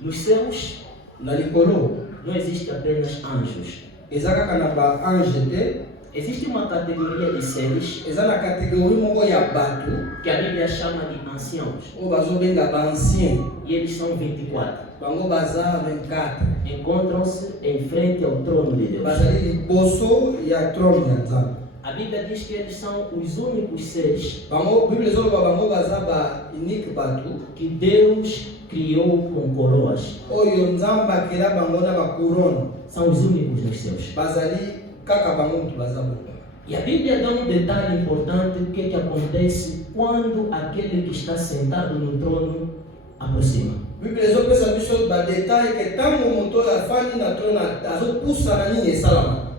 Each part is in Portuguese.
Nos céus na likolo não existe apenas anjos. ezaka kana ba ange te. Existe uma categoria de seres Eza na categorie moko ya bato que a Bíblia chama de anciãos. oyo bazobenga ba ancien. E eles são 24. Bango baza 24. Encontram-se em frente ao trono de Deus. Bazali liboso ya trône ya Nzambe. A Bíblia diz que eles são os únicos seres Bango Bíblia ezoloba bango baza ba unique bato que Deus criou com coroas. oyo Nzambe akela bango na ba couronne. São os únicos nos céus. Bazali kaka bango mutu baza bongo. E a Bíblia dá um detalhe importante do que acontece quando aquele que está sentado no trono aproxima. Bíblia ezopesa biso ba détail ke tango moto oyo afandi na trône azopusana nini esalama.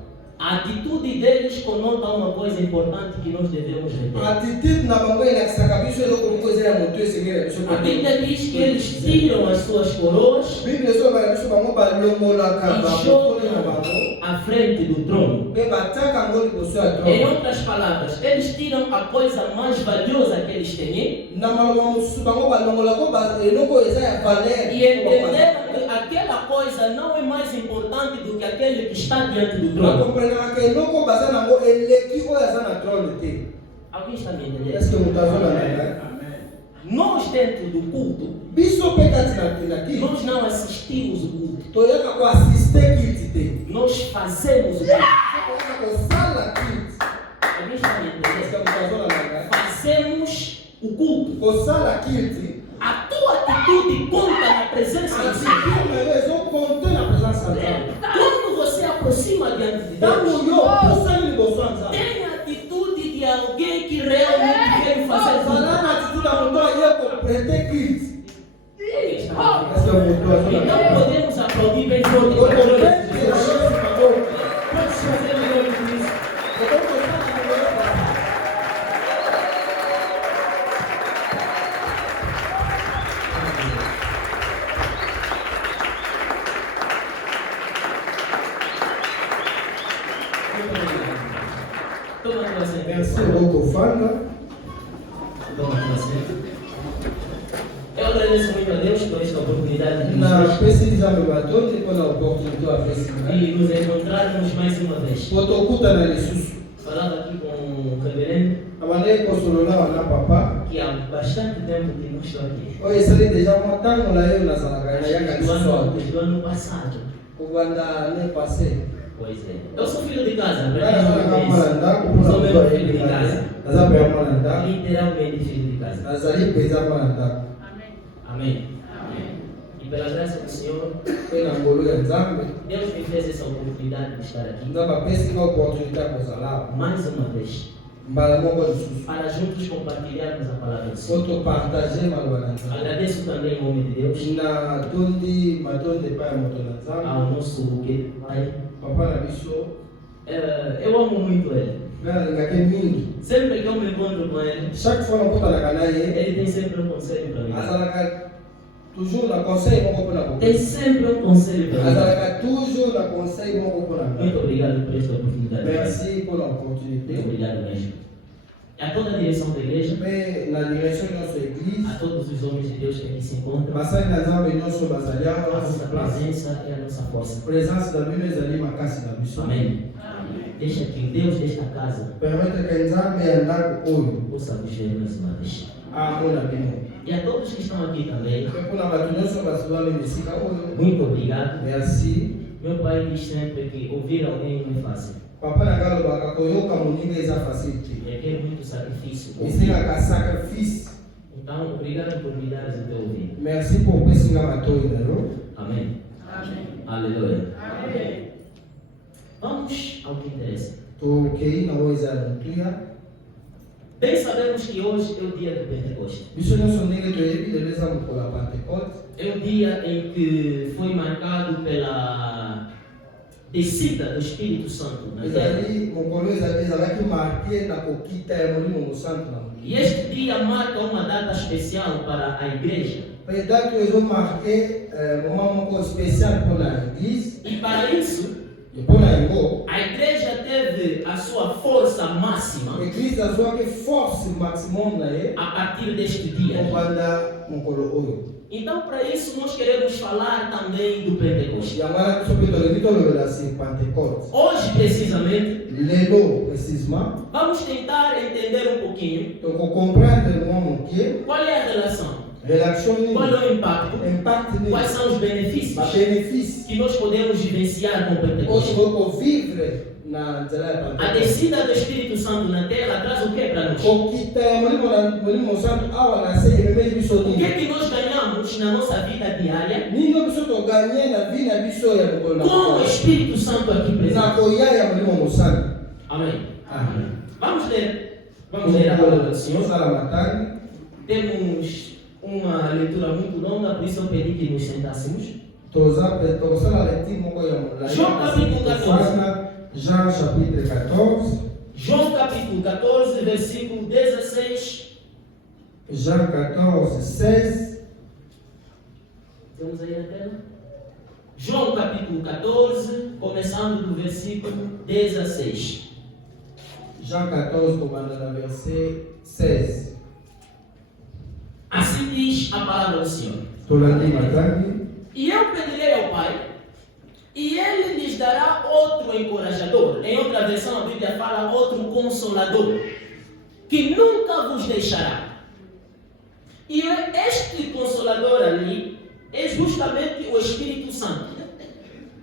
A atitude deles conota uma coisa importante que nós devemos reter. Atitude na bango elakisaka biso eloko moko eza ya moto esengeli biso. A Bíblia diz que eles tiram as suas coroas Bíblia ezoloba na biso bango balongolaka e bamotole na jogam bango à frente do trono. mpe batiaka yango liboso ya Em trône. outras palavras, eles tiram a coisa mais valiosa que eles têm Na maloba mosusu bango balongolaka eloko eza ya valeur. e entenderam que aquela coisa não é mais importante do que aquele que está diante do trono. bakomprenaka ke eloko baza nango eleki oyo aza na trône te. Alguém está me entendendo? Eske moto azolanda? Nós dentro do culto, Biso mpe kati na kiti nós não assistimos o culto. toyaka koasiste kiti te. Nós fazemos o culto. Toyaka kosala kiti. Alguém está me Eske entendendo? moto azolanda? Fazemos o culto. Kosala kiti A tua atitude conta na presença do Senhor. atitude na yo ezokonte na présence ya Nzambe. Quando você aproxima diante de Tango Deus, yo opusani liboso ya Nzambe tem a atitude de alguém que realmente veio fazer culto. ozala na atitude ya moto aye koprete kiti. Alguém está me entendendo? Eske moto azolanda? Então podemos aplaudir bem forte. Pode fazer melhor do que isso. Toma tua assento. Merci beaucoup, Fanda. Toma tua assento. Eu agradeço muito a Deus por esta oportunidade de Na nos pesquisa do batonde, quando a oportunidade a pesquisa, e nos encontrarmos mais uma vez. fotokuta na lisusu. Falava aqui com o reverendo Abandei kosolola na papa. que há bastante tempo que não estou aqui. Oyo esali deja motango na yo nazalaka na yaka lisusu. Do ano passado. Kobanda ne passé. Pois é. Eu sou filho de casa, Kana sala kama ndako Sou kuna mesmo kwa filho de hivi casa. naza pe mwana ndako. Literalmente filho de casa. Nazali peza mwana ndako. Amém. E pela graça do Senhor, Pe na ngolo ya Nzambe. Deus me fez essa oportunidade de estar aqui Nzambe apesi ka opportunité kozala. mais uma vez Mbala moko lisusu. para juntos compartilharmos a palavra do Senhor. Foto partager maloba na Nzambe. Agradeço também ao homem de Deus, Na tondi matonde pa ya moto na Nzambe. ao nosso querido pai. Papa na biso Eu amo muito ele. nalingaka mingi. Sempre que eu me encontro com ele, Chaque fois nakotanaka na ye ele tem sempre um conselho para mim. azalaka toujours na conseil moko mpona Tem kopesa. sempre um conselho para mim. Azalaka toujours na conseil moko mpona Muito nga. obrigado por esta oportunidade. Merci mpona Muito opportunité. obrigado mesmo. A toda a direção da igreja, Mpe na direction nyonso église a todos os homens de Deus que aqui se encontram, basali na Nzambe nyonso bazali a awa nossa sur place. presença é a nossa força. Présence na bino ezali makasi na biso. Amém. Deixa que o Deus desta casa Permettre que Nzambe ya ndako oyo possa nos ver mais uma vez. amona bino. E a todos que estão aqui também, Mpe mpona bato nyonso bazwami na esika oyo. muito obrigado. Merci. Meu pai diz sempre que ouvir alguém não é fácil. Papa na nga alobaka koyoka moninga eza facile te. Requer muito sacrifício. Esengaka sacrifice. Então, obrigado por me dar o teu ouvido. Merci pour pesinga matoi na yo. Amém. Aleluia. Vamos ao que interessa. Tokei na oyo eza na motuya. Bem sabemos que hoje é o dia do Pentecostes. Biso nyonso ndenge toyebi lelo eza mokolo ya Pentecote. É o dia em que foi marcado pela descida do Espírito Santo na terra. Ezali mokolo ezalaki marke na kokita ya molimo mosantu na mokili. E este dia marca uma data especial para a igreja. Mpe date oyo ezomarke moment moko spécial mpona église. E para isso, Mpona yango a igreja teve a sua força máxima église azwaki force maximum na ye a partir deste dia. kobanda mokolo oyo. Então, para isso, nós queremos falar também do Pentecostes. yango wana biso mpe tolingi tolobela si Pentecote. Hoje, precisamente, Lelo precisement vamos tentar entender um pouquinho tokocomprendre mwa moke qual é a relação, relation qual nini, é o impacto, impact nini, quais são os benefícios babenefisi que nós podemos vivenciar com o oyo Pentecostes. tokovivre na nzela ya A Pentecote. descida do Espírito Santo na terra traz o que para nós? kokita ya molimo santo awa na se ememeli biso O que nini é que nós ganhamos na nossa vida diária nino biso toganye na vi na biso ya mokolo na com o mokolo Espírito Santo aqui na presente? koya ya molimo mosantu. Amém. Amen. Vamos ler a palavra do Senhor. osala matani Temos uma leitura muito longa, por isso eu pedi que nos sentássemos. tokosala leti moko ya molai João capítulo 14. Jean chapitre 14. João capítulo 14, versículo 16. Jean 14, 16. Temos aí na tela? João capítulo 14, começando do versículo 16. Jean 14, comanda na verset 16. Assim diz a palavra do Senhor. Tolandi matani. E eu pedirei ao Pai, e Ele lhes dará outro encorajador. Em outra versão a Bíblia fala outro consolador, que nunca vos deixará. E este consolador ali é justamente o Espírito Santo.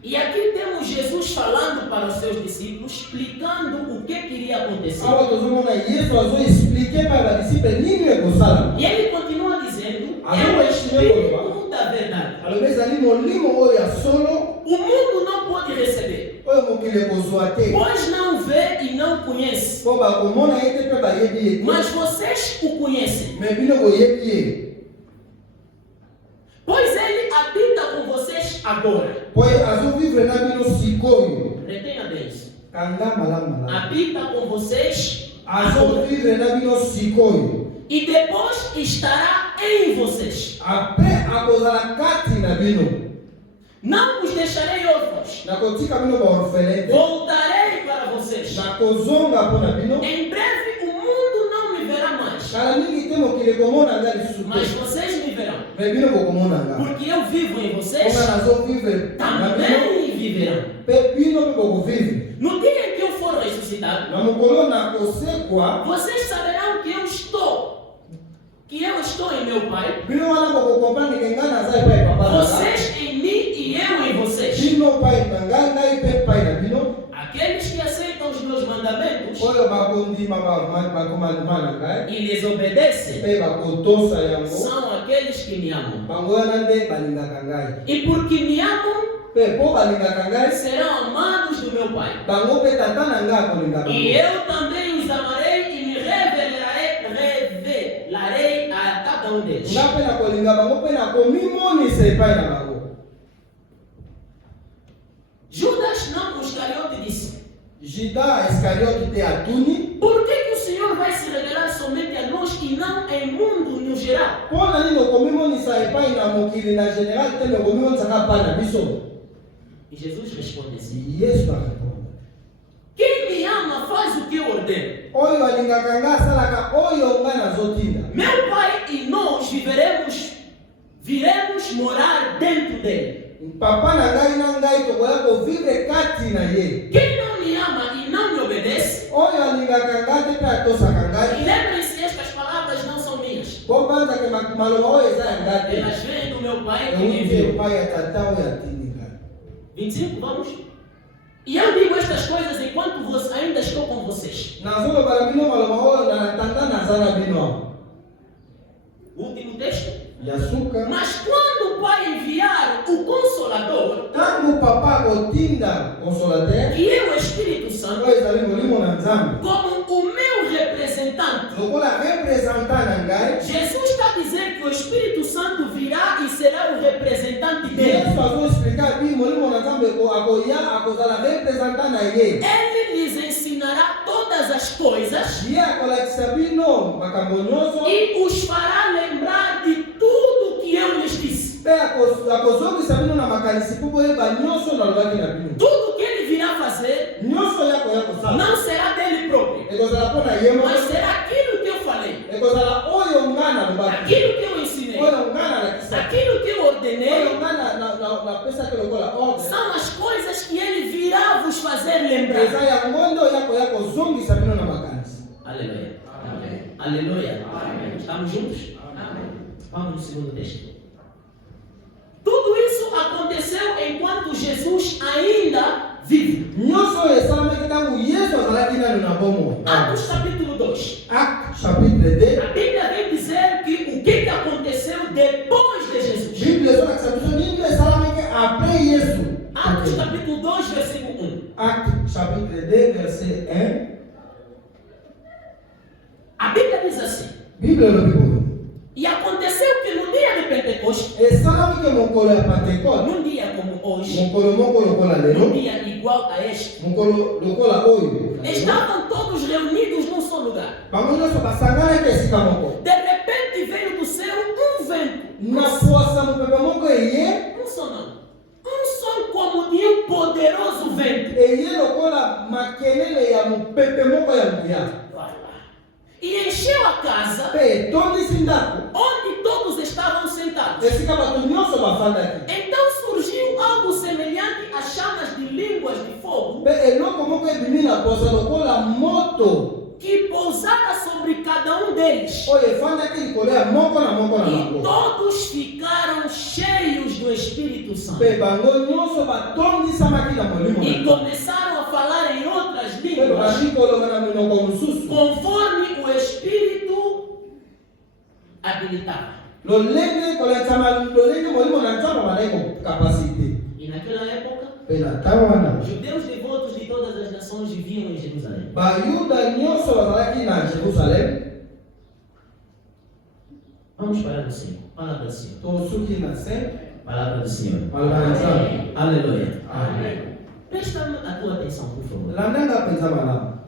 E aqui temos Jesus falando para os seus discípulos, explicando o que queria acontecer. awa tozomona yesu azoexplike pa badisiple nini ekosala. E ele continua dizendo, é o Espírito da verdade. alobi ezali molimo oyo ya solo O mundo não pode receber, oyo mokili ekozwa te pois não vê e não conhece. mpo bakomona ye te mpe bayebi ye te Mas vocês o conhecem, me bino boyebi ye pois ele habita com vocês agora. po azovivre na bino sikoyo. Retenha bem isso. Kanga malamu malamu. Habita com vocês agora. Azovivre na bino sikoyo. E depois estará em vocês. Apre akozala kati na bino. Não os deixarei órfãos. Nakotika bino baorphelin te. Voltarei para vocês. Nakozonga mpo na bino. Em breve o mundo não me verá mais, Kala mingi te mokili ekomona nga lisusu mas te. vocês me verão. Me bino bokomona nga. Porque eu vivo em vocês, Mpona nazovivre na bino. também viverão. Mpe bino mpe bokovivre. No dia em que eu for ressuscitado, Na mokolo nakosekwa. vocês saberão que eu estou em meu Pai, Bino wana bokokomprendre ke nga naza epai papa na nga. vocês em mim e eu em vocês. Bino pai na nga ngai mpe pai na bino. Aqueles que aceitam os meus mandamentos Oyo bakondima bakomandima na ngai. e lhes obedecem Mpe bakotosa yango. são aqueles que me amam. Bango wana nde balingaka ngai. E porque me amam, Mpe mpo balingaka ngai. serão amados do meu Pai. Bango mpe tata na ngai akolingaka E bango. eu também os amarei e me revelarei a cada um deles. Nga mpe nakolinga bango mpe nakomimonisa epai na bango. Judas não Iscariote disse: Juda Iscariote te atuni. por que o Senhor vai se revelar somente a nós e não em mundo no geral? Mpo na nini okomimonisa epai na mokili na general te me okomimonisaka epai na biso? E Jesus responde assim: Yesu areponde. quem me ama faz o que eu ordeno. Oyo alingaka nga asalaka oyo nga nazotinda. Meu Pai e nós viremos morar dentro dele. Papa na ngai tokoya kovivre kati na ye. Quem não me ama e não me obedece, Oyo alingaka nga te mpe atosaka e ngai. lembrem-se, estas palavras não são minhas, Po banzake maloba oyo eza ya nga te. elas vêm do meu Pai que me Euti enviou. epai ya tata oyo atindi ngai. 25, vamos? E eu digo estas coisas enquanto ainda estou com vocês. nazoloba na bino maloba oyo na tata naza na bino awa. Último texto. ya suka. Mas quando o Pai enviar o Consolador, Tangu papa akotinda consolateur que é o Espírito Santo, oyo ezali molimo na nzambe como o meu representante, lokola representant na ngai, Jesus está a dizer que o Espírito Santo virá e será o representante dele. yesu azoexplika bi molimo na nzambe akoya akozala representant na ye. Ele lhes ensinará todas as coisas ye akolakisa bino makambo nyonso e os fará lembrar de tudo que eu lhes disse. mpe akozongisa bino na makanisi mpo boyeba nyonso nalobaki na bino. Tudo que ele virá fazer nyonso oyo akoya kosala não será dele próprio, ekozala mpo na ye mas moko, será aquilo que eu falei, ekozala oyo nga nalobaki, aquilo que eu ensinei, oyo nga nalakisaki, aquilo ordenei na peça que lokola ordem. são as coisas que ele virá vos fazer lembrar. Eza ya ngondo yako zongisa bino na makanisi. Aleluia. Amém. Aleluia. Amém. Estamos juntos? Amém. Vamos no segundo texto. Tudo isso aconteceu enquanto Jesus ainda vive. Nyonso esalamaki tangu Yesu azalaki nanu na bomo. Atos capítulo 2. Acte chapitre 2. A Bíblia vem dizer que o que aconteceu depois de Jesus. Bíblia ezolakisa biso nini esalamaki apres Yesu. Atos capítulo 2, versículo 1. Acte chapitre 2 verset 1. A Bíblia diz assim: Bíblia elobi boye. e aconteceu que no dia de Pentecostes, Esalamaki mokolo ya Pentecote. num dia como hoje, Mokolo moko lokola num lelo. dia igual a este, Mokolo lokola oyo. estavam todos reunidos num só lugar. Bango nyonso basanganaki esika moko. De repente veio do céu um vento. Na força mopepe moko eye. Um só não. Um som como de um poderoso vento. Eye lokola makelele ya mopepe moko ya nguya. E encheu a casa Pe etondisi ndako. onde todos estavam sentados. Esika bato nyonso bafandaki. Então surgiu algo semelhante a chamas de línguas de fogo Pe eloko moko ebimi na posa lokola moto. que pousara sobre cada um deles. Oyo efandaki likolo ya moko na moko na E bango. todos ficaram cheios do Espírito Santo. Pe bango nyonso batondisamaki na molimo E na começaram a falar em outras Pe línguas, bazali koloba na minoko mosusu. conforme o Espírito habilitava. Lolenge kolekisama lolenge molimo na nzambe bazali kokapasite. E naquela época, Pe na ntango wana judeus devotos de todas as nações viviam em Jerusalém. bayuda nyonso bazalaki na Jerusalem. Vamos parar no 5. Palavra do Senhor. Tosuki na se Palavra do Senhor. Aleluia. Aleluia. Amém. Presta a tua atenção, por favor. landanga mpenza malamu.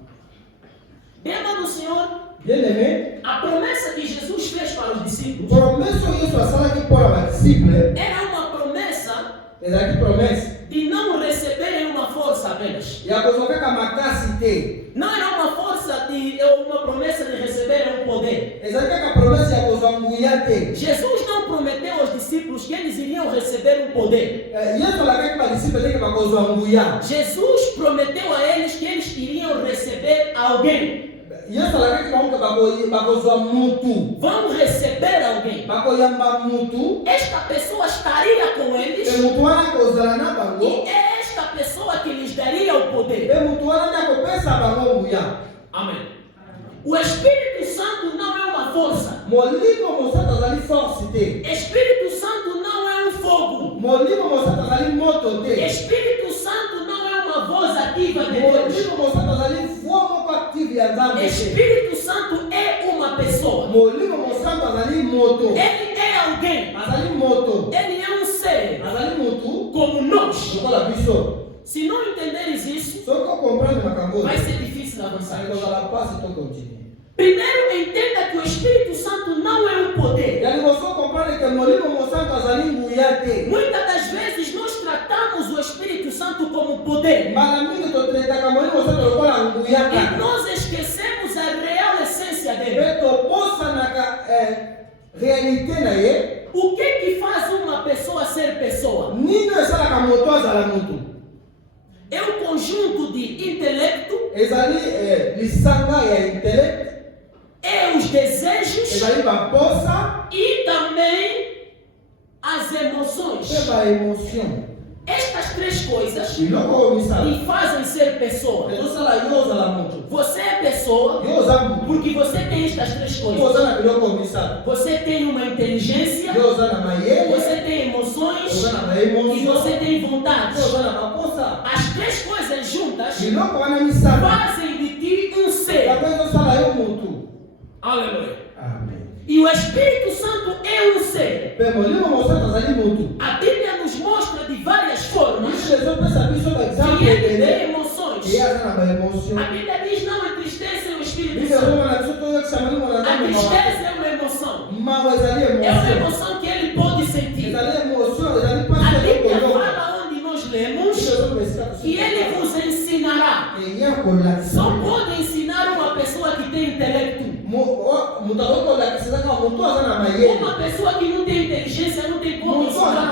Lembra do Senhor Bien-aimé, a promessa que Jesus fez para os discípulos? promesse oyo Yesu asalaki mpo na badisiple Era uma promessa ezalaki promesse de não receberem uma força apenas. ya kozwa kaka makasi te. Não era uma força de uma promessa de receberem um poder. Ezalaki kaka promesse ya kozwa nguya te. Jesus não prometeu aos discípulos que eles iriam receber um poder. Yesu alakaki badisiple teke bakozwa nguya. Jesus prometeu a eles que eles iriam receber alguém. Yesu alakaki bango bakozwa mutu. Vão receber alguém. Bakoyamba mutu. Esta pessoa estaria com Pe eles mutu wana kozala na e bango. é esta pessoa que lhes daria o poder. Pe mutu wana nde akopesa bango nguya. Amém. O Espírito Santo não é uma força. Molimo mosantu azali force te. Espírito Santo não é um fogo. Molimo mosantu azali moto te. Espírito Santo não é uma voz ativa de Deus. Molimo mosantu azali voix moko active ya Nzambe te. Espírito Santo é uma pessoa. Molimo mosantu azali moto. Ele é alguém. Azali moto. Ele é um ser Azali motu. como nós. Lokola biso. Se não entenderes isso, Soki okomprendre makambo vai oyo, ser difícil avançar. ekozala pasi to continue. Primeiro, entenda que o Espírito Santo não é um poder. Ya liboso okomprendre ke molimo mosantu azali nguya te. Muitas das vezes nós tratamos o Espírito Santo como poder. Mbala mingi totretaka molimo mosantu lokola nguya E kaka. nós esquecemos a real essência dele. Pe tobosanaka réalité na ye. O que faz uma pessoa ser pessoa? Nini esalaka moto azala motu? É um conjunto de intelecto, Ezali lisanga ya intellect. é os desejos Ezali baposa. e também as Pe emoções. baémotion. Estas três coisas Biloko oyo misala. lhe fazem ser pessoa. Ezosala yo ozala motu. Você é pessoa Yo oza motu. porque você tem estas três Yo coisas. oza na biloko oyo misala. Você tem uma inteligência, Yo oza na mayele. você tem emoções Oza na e baémotion. você tem Yo vontades. oza na baposa. As três coisas juntas Biloko wana misala. fazem de ti um ser. Yango ezosala yo motu. Aleluia. Amen. E o Espírito Santo é um ser. Pe molimo mosantu azali motu. A Bíblia nos mostra de várias formas Biso ezopesa biso que baexemple ele tem ebele. emoções. Ye aza na baémotion. A Bíblia diz: não entristecem o Espírito Biso Santo. ezomona biso toyokisa molimo na A nzambe mawa. tristeza é uma emoção. Mawa ezali É uma émotion. emoção que ele pode sentir. Ezali émotion, ezali A pasi Bíblia tokoyoka. fala onde nós lemos Biso ezopesa que ele vos ensinará. eya kolakisa. Só pode ensinar uma pessoa que tem intelecto. Mutu akoki kolakisa kaka motu aza na mayele. Uma pessoa que não tem inteligência não tem como Motu aza ensinar.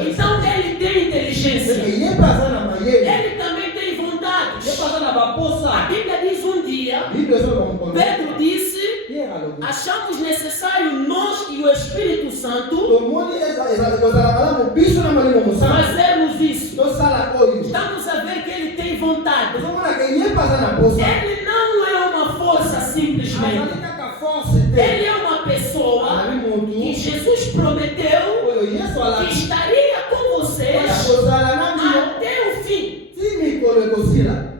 Então ele tem inteligência. Ye pasa na mayele. Ele também tem Ye vontades. pasa na A baposa. Bíblia diz um dia, Bíblia só não mukolo. Pedro disse, Ye alobi. achamos necessário nós e o Espírito Santo Tomoni eza kozala malamu biso na molimo mosantu. fazermos isso. Tosala oyo. Estamos a ver que ele tem vontade. Tozomona ke ye pasa na posa. Ele não é uma força simplesmente. Azali kaka force te. Ele é uma pessoa Azali que mutu. Jesus prometeu Oyo Yesu que alabi. estaria com Oya vocês kozala na bino. até o fim. Ti mikolo ekozila.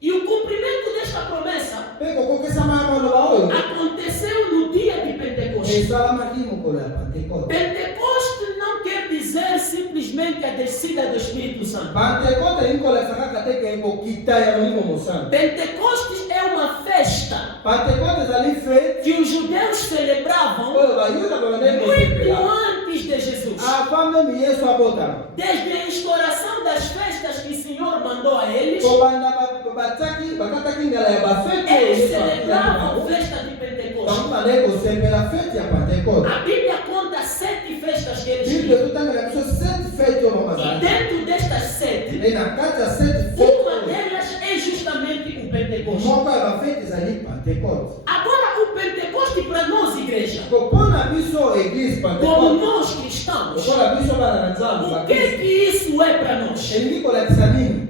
E o cumprimento desta promessa Mpe kokokesama ya maloba oyo. aconteceu no dia de Pentecostes. Esalamaki mokolo ya Pentekote. Pentecoste não quer dizer simplesmente a descida do Espírito Santo. Pentekote ekolesaka kaka te ke kokita ya molimo mosantu. Pentecostes é uma festa Pentekote ezali fete que os judeus celebravam oyo bayuda babandaki muito kosepela. antes de Jesus. Avant meme Yesu abotama. Desde a instauração das festas que o Senhor mandou a eles, Kobanda bakataki ngala ya bafete oyo eles Yesu celebravam abotama. festa de Pentecostes. Bango bandaki kosepela fete ya Pentekote. A Bíblia conta 7 festas que eles Bíblia tinham. ezotangela biso 7 fete oyo E bazali. dentro destas 7, E na kati ya 7 fete uma oyo, delas é justamente o Pentecostes. moko ya bafete ezali Pentekote. Agora, o Pentecoste para nós, igreja, Kopona biso eglise como Pentekote, nós cristãos, lokola biso bana na Nzambe o bakristo, que isso é para nós? elingi kolakisa nini?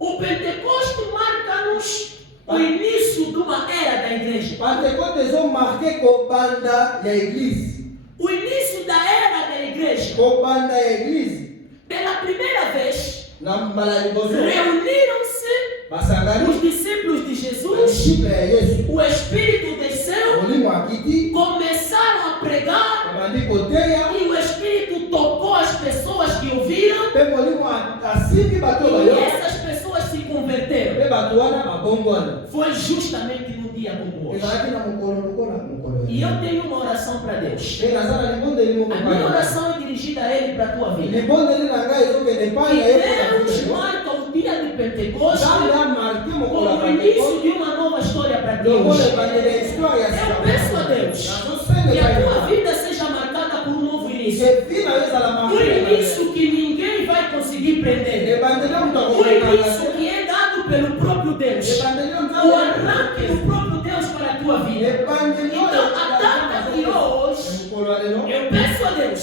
O Pentecoste marca-nos o início de uma era da igreja. Pentekote ezomarke kobanda ya eglise. O início da era da igreja. Kobanda ya eglise. Pela primeira vez, Na mbala ya liboso, reuniram-se basangani os discípulos de Jesus, badisiple ya Yesu. o Espírito desceu, Molimo akiti, começaram a pregar babandi koteya, e o Espírito tocou as pessoas que ouviram mpe molimo asimbi bato e bayo, essas pessoas se converteram. mpe bato wana babongwana. Foi justamente num dia como hoje. Ezalaki na mokolo lokola mokolo E ya. eu tenho uma oração para Deus. Mpe naza na libondeli moko A minha epai. oração é dirigida a Ele para a tua vida. Libondeli na ngai ezokende epai na ye mpo na Que Deus biso. marca o dia de Pentecostes Nzambe amarke mokolo ya como o início Pentekote, de uma nova história para lokola Deus. ebandeli ya histoire ya sika. Eu peço a Deus Nazosenge que a epai tua na vida seja marcada por um novo início. evi na yo ezala Um marke. início que ninguém vai conseguir prender. Ebandeli ya moto Um akokanga início te. que é dado pelo próprio Deus. Ebandeli ya O Nzambe arranque do próprio Deus para a tua vida. ebandeli oyo Então, a data de hoje, mokolo ya lelo eu peço a Deus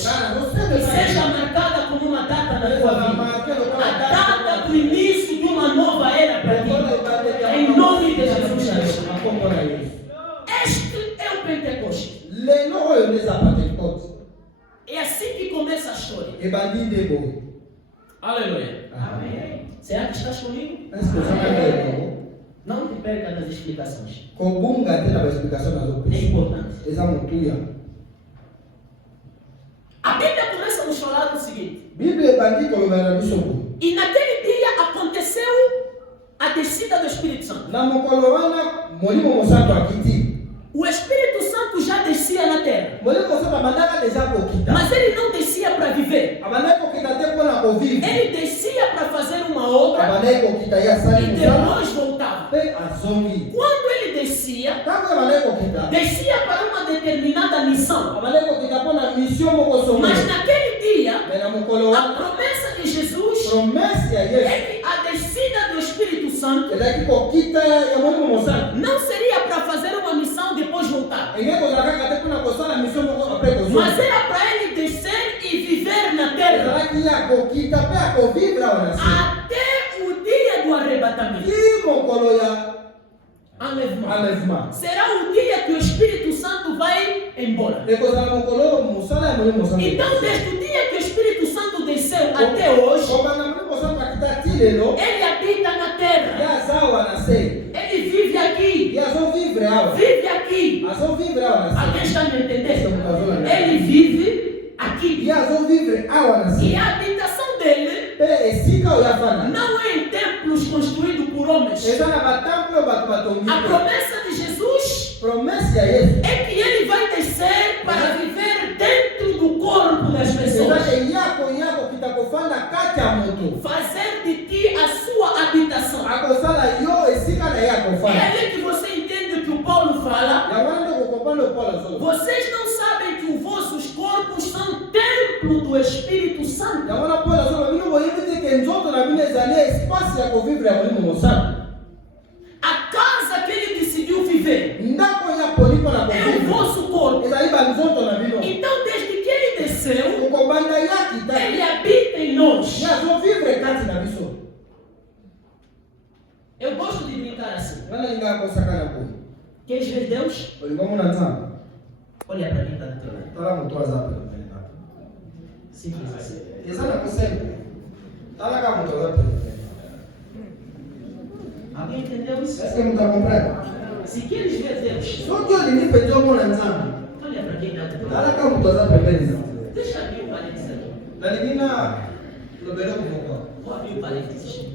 que seja marcada como uma data na tua vida. A data do início de uma nova era para ti. Em nome de Jesus Cristo. Este é o Pentecostes. lelo oyo nde eza Pentekote É assim que começa a história. ebandi nde boye. Aleluia. Será que estás comigo? Eske ozanga nde elongo? Não te perca nas explicações. kobunga te na baexplication É nazopesa importante. eza motuya. A Bíblia começa a nos falar do seguinte. Bíblia ebandi kolobela na biso boye. E naquele dia aconteceu a descida do Espírito Santo. Na mokolo wana molimo mosantu akiti. O Espírito Santo já descia na terra. Molimo mosantu abandaka deja kokita. Mas ele não descia para viver. Abandaki kokita te mpona kovivre. Ele descia para fazer uma obra Abandaki kokita ye asali e mosala depois voltava. mpe azongi. Quando ele descia, Ntango abandaki kokita, descia para uma determinada missão. abandaki kokita mpona mission moko Mas songolo. naquele dia, Me na mokolo a wana promessa de Jesus promese ya Yesu é que a descida do Espírito Santo ezalaki kokita ya molimo mosantu. não seria para fazer uma missão e depois voltar. Engeki kozala kaka te mpona kosala mission moko apres Mas kozonga. era para ele descer e viver na terra Ezalaki ya kokita mpe ya kovivre awa na se. até o dia do arrebatamento. Ti mokolo ya Enlèvement. enlèvement. Será o dia que o Espírito Santo vai embora. ekozala mokolo mosala ya molimo mosantu. Então, desde o dia que o Espírito Santo desceu até hoje, kobanda molimo mosantu akita ti lelo ele habita na ye terra. aza awa na se. Ele vive aqui. Ye azovivre awa. Vive aqui. Azovivre awa na Alguém se. está me entendendo? Ele Ele vive aqui. ye azovivre awa na E se. a habitação dele mpe esika oyo afanda não é em templos construídos por homens. eza na batemple oyo bato batongi. A promessa de Jesus promese ya Yesu é que ele vai descer para viver dentro do corpo das eza pessoas. eyako kokita kofanda kati ya moto. Fazer de ti a sua habitação. akosala yo esika na ye É akofanda. ali que você entende o que o Paulo fala. yango wana nde kokopanda opala azoloba. Vocês não sabem que os vossos corpos são templos templo do Espírito Santo. yango na Paul azoba bino boyebi te ke nzoto na bino ezali espace ya kovivre ya molimo mosantu. A casa que ele decidiu viver ndako ya poli mpona é o kovivre vosso corpo. ezali banzoto na bino. Então, desde que ele desceu, okobanda yaki ele habita em nós. ye azovivre kati na biso. Eu gosto de brincar assim. nga nalingaka kosakana boye Queres ver Deus? olinga mona nzambe Olha para mim, tá do teu lado. tala moto aza pene na Simples assim. eza na kosembe talaka moto aza pene. Alguém entendeu isso? Est-ce que moto akomprendre? Se queres ver Deus, soki olingi mpenza omona nzambe olha para quem está do teu lado. talaka moto aza pembeni na Deixa abrir o parênteses aqui. nalingi na lobeloko moko. Vou abrir o parênteses.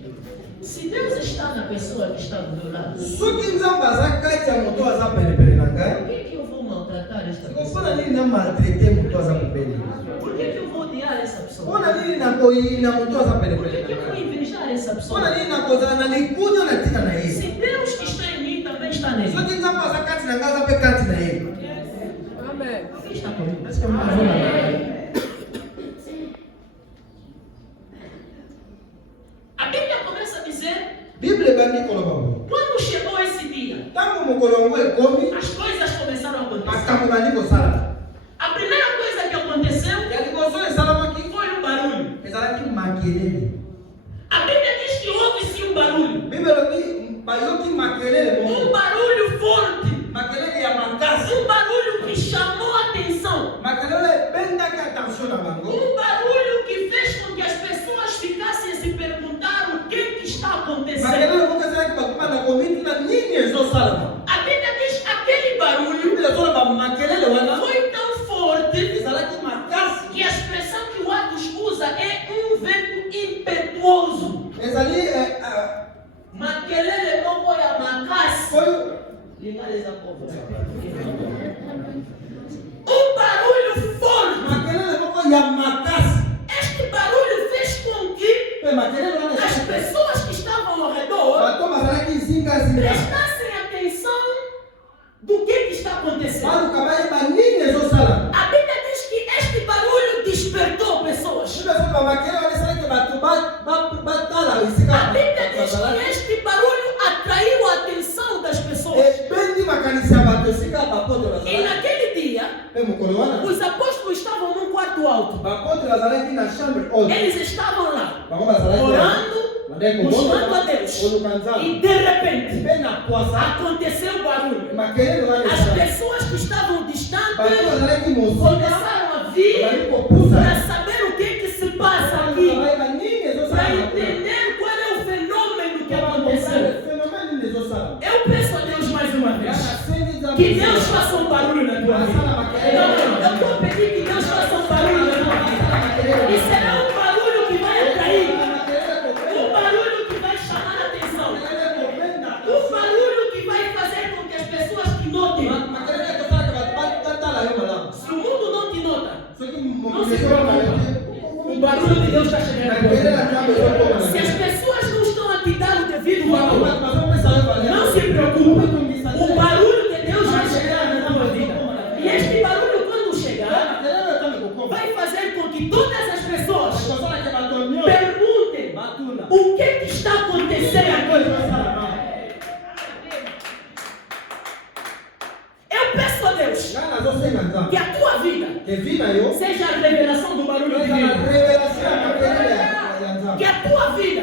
Se Deus está na pessoa que está do meu lado, soki nzambe aza kati ya moto aza penepene na por ngai que eu vou maltratar esta pessoa? mpona nini na maltraite moto aza pembeni? Por que eu vou odiar essa pessoa? mpona nini na koyina moto aza Por penepene que na eu vou ngai? invejar essa mpona pessoa? nini na kozala na likunya na tika na ye? Se Deus que está em mim também está nele. soki nzambe aza kati na ngai aza mpe kati na ye. Quem está comigo? Est-ce que moto azona na ngai? A Bíblia começa a dizer, bible ebandi koloba boye quando chegou esse dia, ntango mokolo yango ekomi as coisas começaram a acontecer. makambo ebandi kosala. A primeira coisa que aconteceu ya liboso esalamaki foi um barulho. ezalaki makelele. A Bíblia diz que houve-se um barulho. bible elobi bayoki makelele moko, Um barulho forte. makelele ya makasi, Um barulho que chamou a atenção. makelele ebendaki attention na bango, Um barulho que fez com que as pessoas ficassem a se perguntar o que está acontecendo. makelele moko ezalaki bakoma na komituna nini ezosalama. A Bíblia diz que aquele barulho bible ezoloba makelele wana foi tão forte ezalaki makasi, que a expressão que o Atos usa é um vento impetuoso. ezali Makelele moko ya makasi. oyo Lingaleza povo. Um barulho forte. makelele moko ya makasi, Este barulho fez com que mpe makelele wana as ezalaki pessoas que estavam ao redor bato bazalaki zingazinga prestassem atenção do que está acontecendo. baluka bayeba nini ezosalama. A Bíblia diz que este barulho despertou pessoas. bible ezoloba makelele wana esalaki bato batala esika A Bíblia diz que bazalaki. este barulho atraiu a atenção das pessoas. ebendi makanisi ya bato esika bapotre E bazalaki. naquele dia, mpe mokolo wana os apóstolos estavam num quarto alto. bapotre bazalaki na chambre haute, Eles estavam lá, bango bazalaki orando, bandaki buscando a Deus. koluka nzambe. E de repente, mpe na poasa aconteceu o barulho. makelele wana As ezalaki. pessoas que estavam bato distantes bazalaki mosola começaram a vir bazali kopusa para saber o que se passa aqui, bayeba nini para ezosalama. entender qual é o fenômeno que aconteceu. phénomène nini ezosalama. Eu peço a Deus mais uma vez nasengi nzambe que Deus faça um barulho na tua vida. Não, eu vou pedir que Deus faça um barulho na tua vida. E será um barulho que vai atrair, um barulho que vai chamar a atenção, um barulho que vai fazer com que as pessoas te notem. Se o mundo não te nota, não se preocupe. O barulho de Deus está chegando a você. Se as pessoas não estão a te dar o devido valor, não se preocupe. O barulho de Deus vai chegar na tua vida. E este barulho, quando chegar, vai fazer com que todas as pessoas perguntem o que está acontecendo agora. Eu peço a Deus que a tua vida seja a revelação do barulho divino. Que a tua vida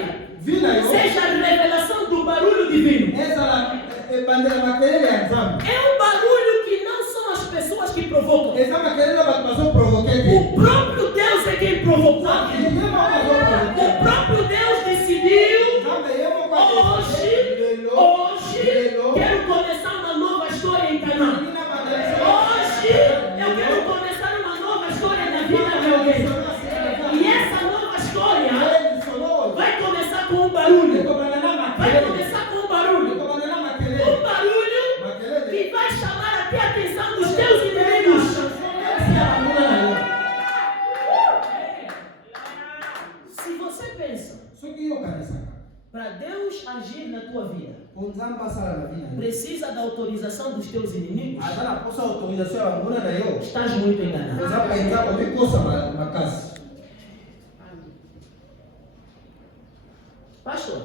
seja a revelação do barulho divino. É um barulho que não são as pessoas que provocam. O próprio Deus é quem provocou. O próprio Deus decidiu. Hoje, quero começar uma nova história em Canaã. Hoje, eu quero começar uma nova história na vida de alguém. E essa nova história vai começar com um barulho. Vai começar com um barulho. Um barulho que vai chamar até a atenção dos teus inimigos. Se você pensa para Deus agir na tua vida Nzambe asala na vida. precisa da autorização dos teus inimigos, Azana posa autorização ya nguna na yo. estás muito enganado. Nzambe penza ko bikosa makasi. Pastor,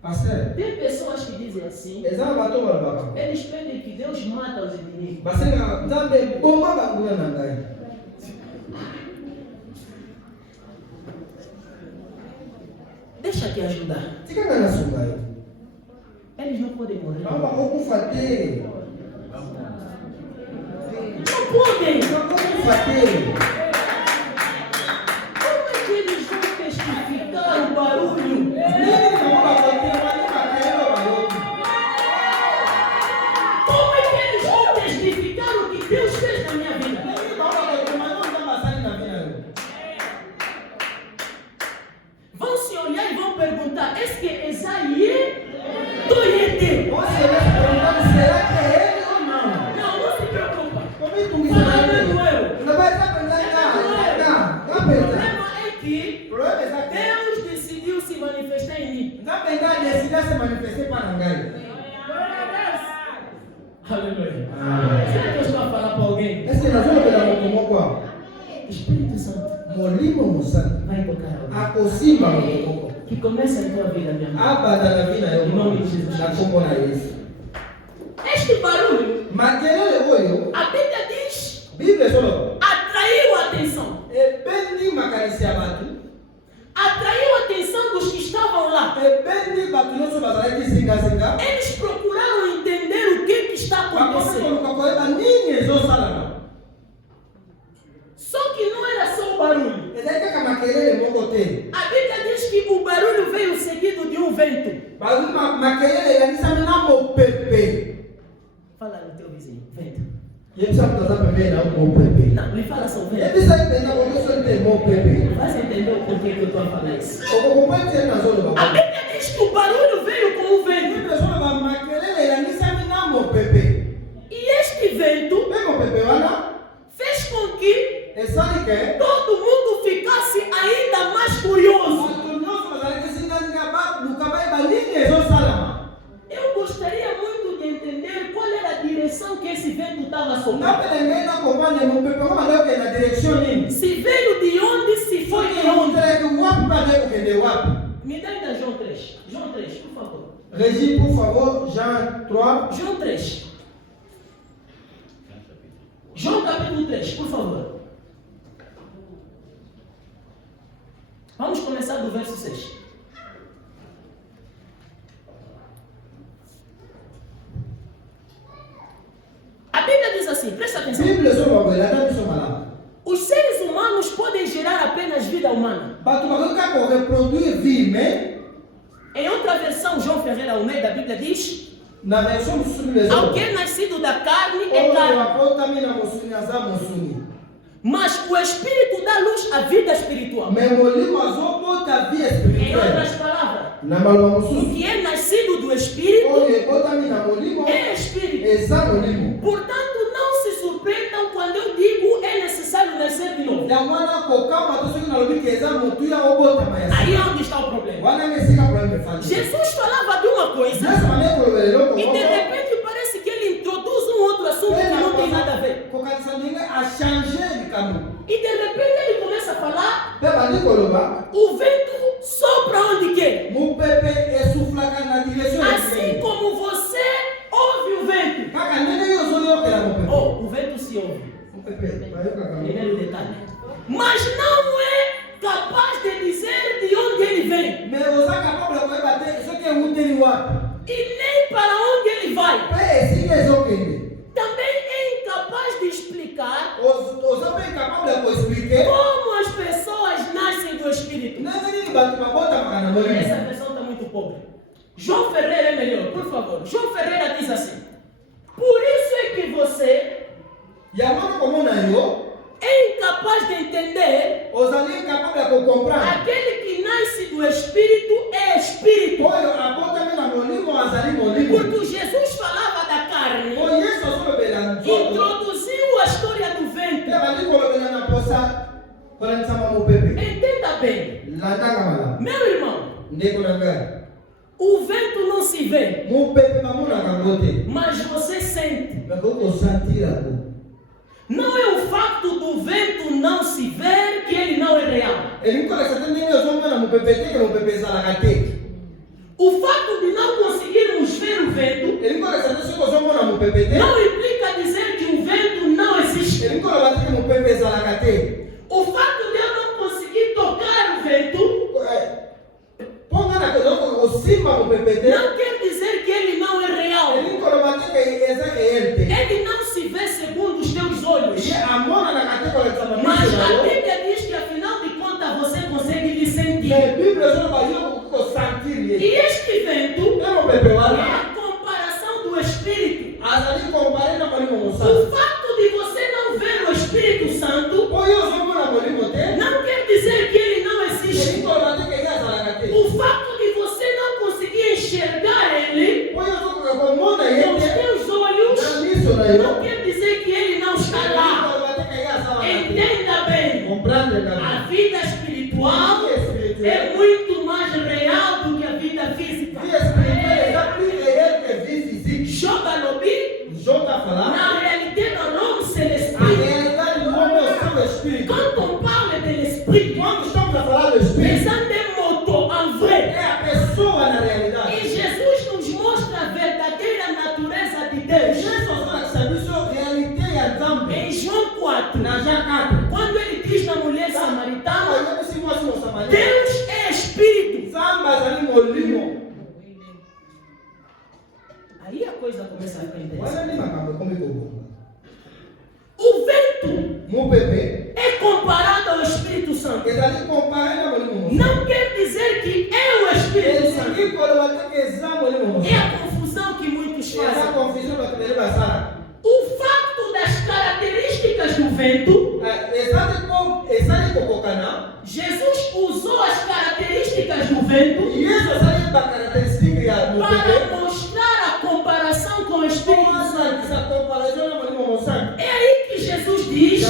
Pasteur, tem pessoas que dizem assim, ezana bato balobaka. eles pedem que Deus mata os inimigos. Basenga Nzambe bomba banguna na ngai. Deixa te ajudar. Tika na sunga yo. Eles não podem morrer. Baba okufa te. Não podem. Okufa te. Como é que eles vão testificar o barulho? Como é que eles vão testificar o que Deus fez na minha vida? Vão se olhar e vão perguntar: est-ce que Esaïe doyete? Será que é ele ou não? Não, não se preocupa. Como Fala Manuel. Não vai estar O problema é que Deus decidiu se manifestar em mim. Aleluia. Será que eu estou a falar para alguém? Espírito Santo vai tocar alguém. Que começa a tua vida, minha mãe. Este barulho, a Bíblia diz, atraiu a atenção. Atraiu a atenção dos que estavam lá. Eles procuraram entender o que está acontecendo. Só que não era só o barulho. A Bíblia diz que o barulho veio seguido de um vento. Fala no teu vizinho, vento. Não, me fala só vento. Vai entender o porquê que eu estou a falar isso. A Bíblia diz que o barulho veio como um vento. E este vento fez com que todo mundo ficasse ainda mais curioso. Eu gostaria muito de entender qual era a direção que esse vento estava soprando. Se veio de onde, se foi de onde. Me dá ainda João 3. João 3, por favor. Regi, por favor, Jean 3. João 3. João capítulo 3, por favor. Vamos começar do verso 6. A Bíblia diz assim, presta atenção. Os seres humanos podem gerar apenas vida humana. Em outra versão, João Ferreira Almeida, a Bíblia diz: alguém nascido da carne é carne, mas o Espírito dá luz à vida espiritual. Em outras palavras, o que é nascido do Espírito é Espírito. Portanto, não se surpreendam quando eu digo é necessário nascer de novo. Aí é onde está o problema. Jesus falava de uma coisa e de repente parece que ele introduz um outro assunto que não tem nada a ver. E de repente ele começa a falar: o vento sopra onde quer. Assim como você ouve o vento. Oh, o vento se ouve. Primeiro detalhe. Mas não é capaz de dizer de onde ele vem. E nem para onde ele vai. Também é incapaz de explicar como as pessoas nascem do Espírito. Essa versão está muito pobre. João Ferreira é melhor, por favor. João Ferreira diz assim: por isso é que você é incapaz de entender. Aquele que nasce do Espírito é Espírito. Porque Jesus falava da carne, introduziu a história do vento. Entenda bem, meu irmão. O vento não se vê, Mupepe mamuna kangote. mas você sente. Mais qu'on sentir à bout. Não é o fato do vento não se ver que ele não é real. Et nous connaissons certaines lignes de zone, mon pépé, que mon pépé, ça la gâté. O fato de não conseguirmos ver o vento Et nous connaissons certaines choses, mon pépé, não implica dizer que o vento não existe. et nous connaissons que mon pépé, ça la gâté. O fato de eu não conseguir tocar o vento Ponga na coisa, o cima, mon pépé, não quer dizer que ele não é real. et nous connaissons que essa é ele. Ele não se vê segundo os teus olhos. E a mona na gâté com essa mamãe. Mas a Bíblia diz que afinal de contas você consegue lhe sentir. A Bíblia só vai sentir. E este vento É mon pépé, é voilà. a comparação do Espírito. Azali comparé na mali mo O santo. fato de você não ver o Espírito Santo Poi io sono na mali mo te. não quer dizer que ele não E existe. dico la te che ya sala gâté. O fato de você não conseguir enxergar ele Poi io sono con mona com os yete. teus olhos Na miso na não io. quer dizer que ele não está lá. Entenda bem, a vida espiritual é muito mais real do que a vida física. Job alobi, na realidade não l'homme c'est l'esprit. Quand on parle de l'esprit, pensando em moto, en vrai, e Jesus nos mostra a verdadeira natureza de Deus. Em João 4, quando ele diz na mulher samaritana, Deus é espírito. Aí a coisa começa a ficar interessante. O vento é comparado ao Espírito Santo. Não quer dizer que é o Espírito Santo. É a confusão que muitos fazem. O fato das características do vento, Jesus usou as características do vento para mostrar a comparação com o Espírito Santo. É aí que Jesus diz: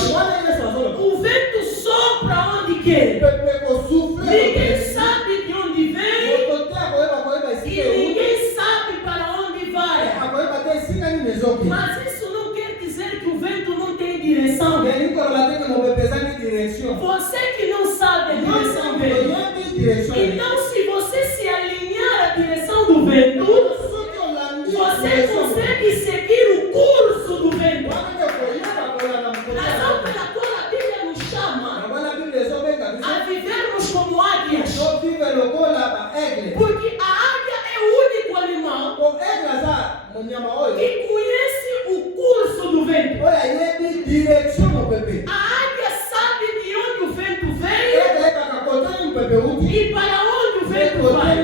o vento sopra onde quer. Ninguém sabe de onde vem e ninguém sabe para onde vai. Mas isso não quer dizer que o vento não tem direção. Você que não sabe a direção dele. Então, se você se alinhar à direção do vento, você consegue seguir o curso do vento. Razão pela qual a Bíblia nos chama a vivermos como águias. Porque a águia é o único animal que conhece o curso do vento. A águia sabe de onde o vento vem e para onde o vento vai.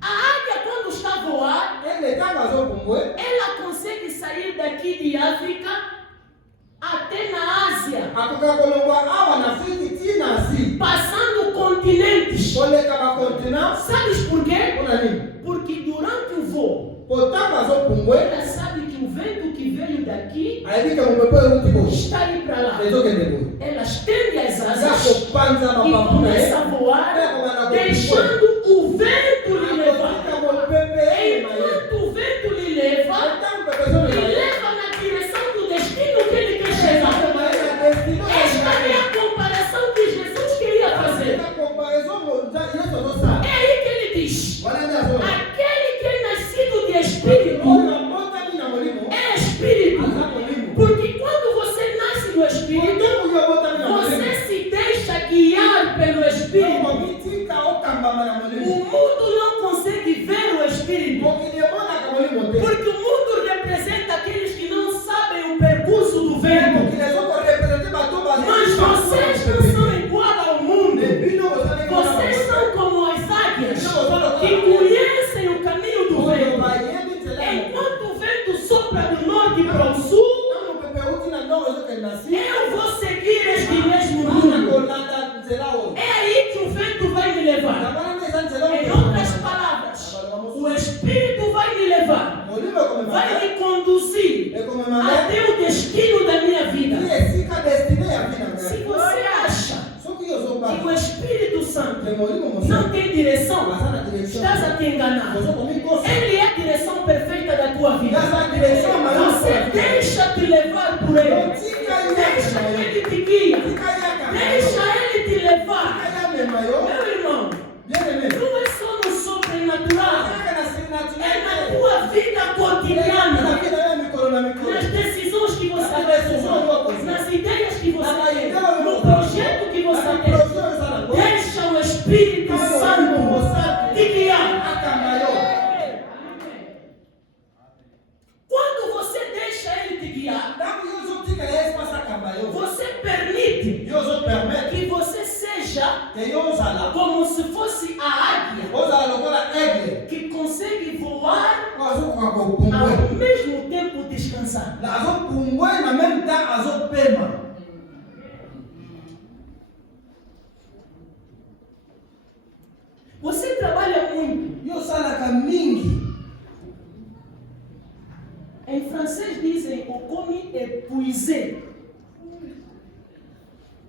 A águia, quando está a voar, ela consegue sair daqui de África até na Ásia, passando continentes. Sabes por quê? Porque durante o voo, ela sabe que o vento que veio daqui está aí para lá. Ela estende as asas e começa a voar, deixando o vento lhe levar. Enquanto o vento lhe leva na direção do destino que ele quer chegar. Esta é a comparação que Jesus queria fazer. É aí que ele diz: aquele que é nascido de espírito é espírito. Porque quando você nasce do espírito, você se deixa guiar pelo espírito. O mundo não consegue ver o espírito. Porque o mundo representa aqueles que não sabem o percurso do vento. Mas vocês não são igual ao mundo. Vocês são como as águias que conhecem o caminho do vento. Enquanto o vento sopra do norte para o sul, eu vou seguir este mesmo rumo. É aí que o vento vai me levar. Em outras palavras, Santo Molimo não Mosanto. tem direção, Mas na direção. estás a te enganar. Você comigo gosta. Ele é a direção perfeita da tua vida. Essa direção maior. Você deixa te levar por ele. Não fica aí, Deixa maior. ele te guia. Fica aí a cara. Deixa ele te levar. Fica aí a maior. Meu irmão, Bien aimé. não é só no sobrenatural. Fica na É na tua vida cotidiana. Na vida é micro. Nas decisões que você tem, nas ideias que você tem, no projeto que você tem. Deixa o Espírito Santo te guiar. Quando você deixa ele te guiar, você permite que você seja como se fosse a águia que consegue voar ao mesmo tempo descansar. Você trabalha muito. Em francês dizem o come épuisé.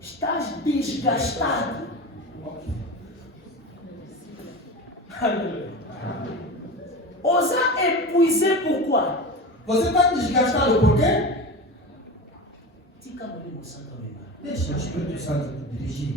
Estás desgastado. Aleluia. Osa épuisé pourquoi? Você está desgastado por quê? Tika molimo santo mema. Deixa o Espírito Santo te dirigir.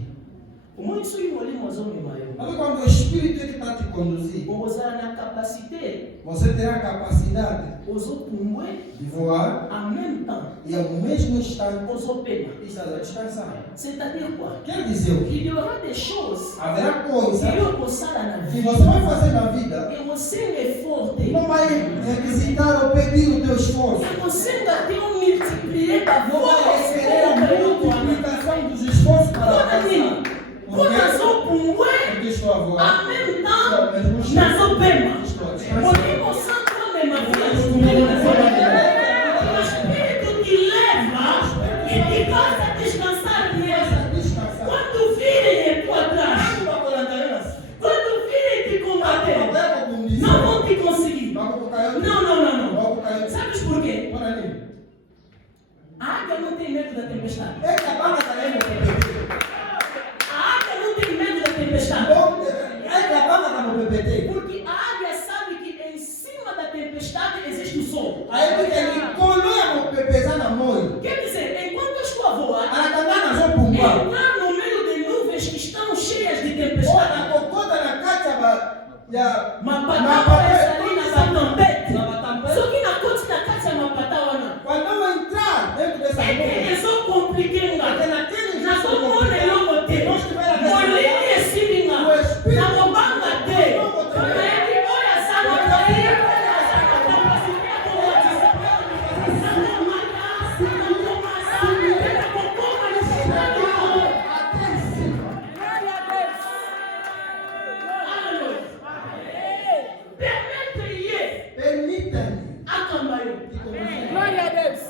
O muito e molimo zomi maio. Mas quando o Espírito é que está te conduzir, Osa na capacité. você terá a capacidade Oso pumwe. de voar En même temps. e ao mesmo instante Oso pema. estás a descansar. C'est-à-dire quoi? Quer dizer o quê? Il y aura des choses Haverá que coisas eu possa na que vida. você vai fazer na vida, E você é forte. não vai requisitar ou pedir o teu esforço. E você ainda tem um multiplier da Não vai força. requerer a multiplicação dos esforços para alcançar. Quando nós vamos Porque estou a voar. en même E temps, ao mesmo nós instante vamos bem. estou a O descansar. Limpo Santo é a mesma coisa. O Espírito te leva e te faz a descansar nele. Descansar. Quando virem a tua atrás, quando virem te combater, não vão te conseguir. Não. Sabes por quê? A águia não tem medo da tempestade. A águia não tem medo da tempestade. Porque a águia sabe que em cima da tempestade existe o sol. Quer dizer, enquanto eu estou a voar, entrar no meio de nuvens que estão cheias de tempestade, mapatao essa ali na batampete. Só que na costa da casa mapatao não. É que eles vão complicar. Na sua mão é logo ter. Olhe esse minha. Na mobanga ter. Quando ele olha essa noite, Glória a Deus.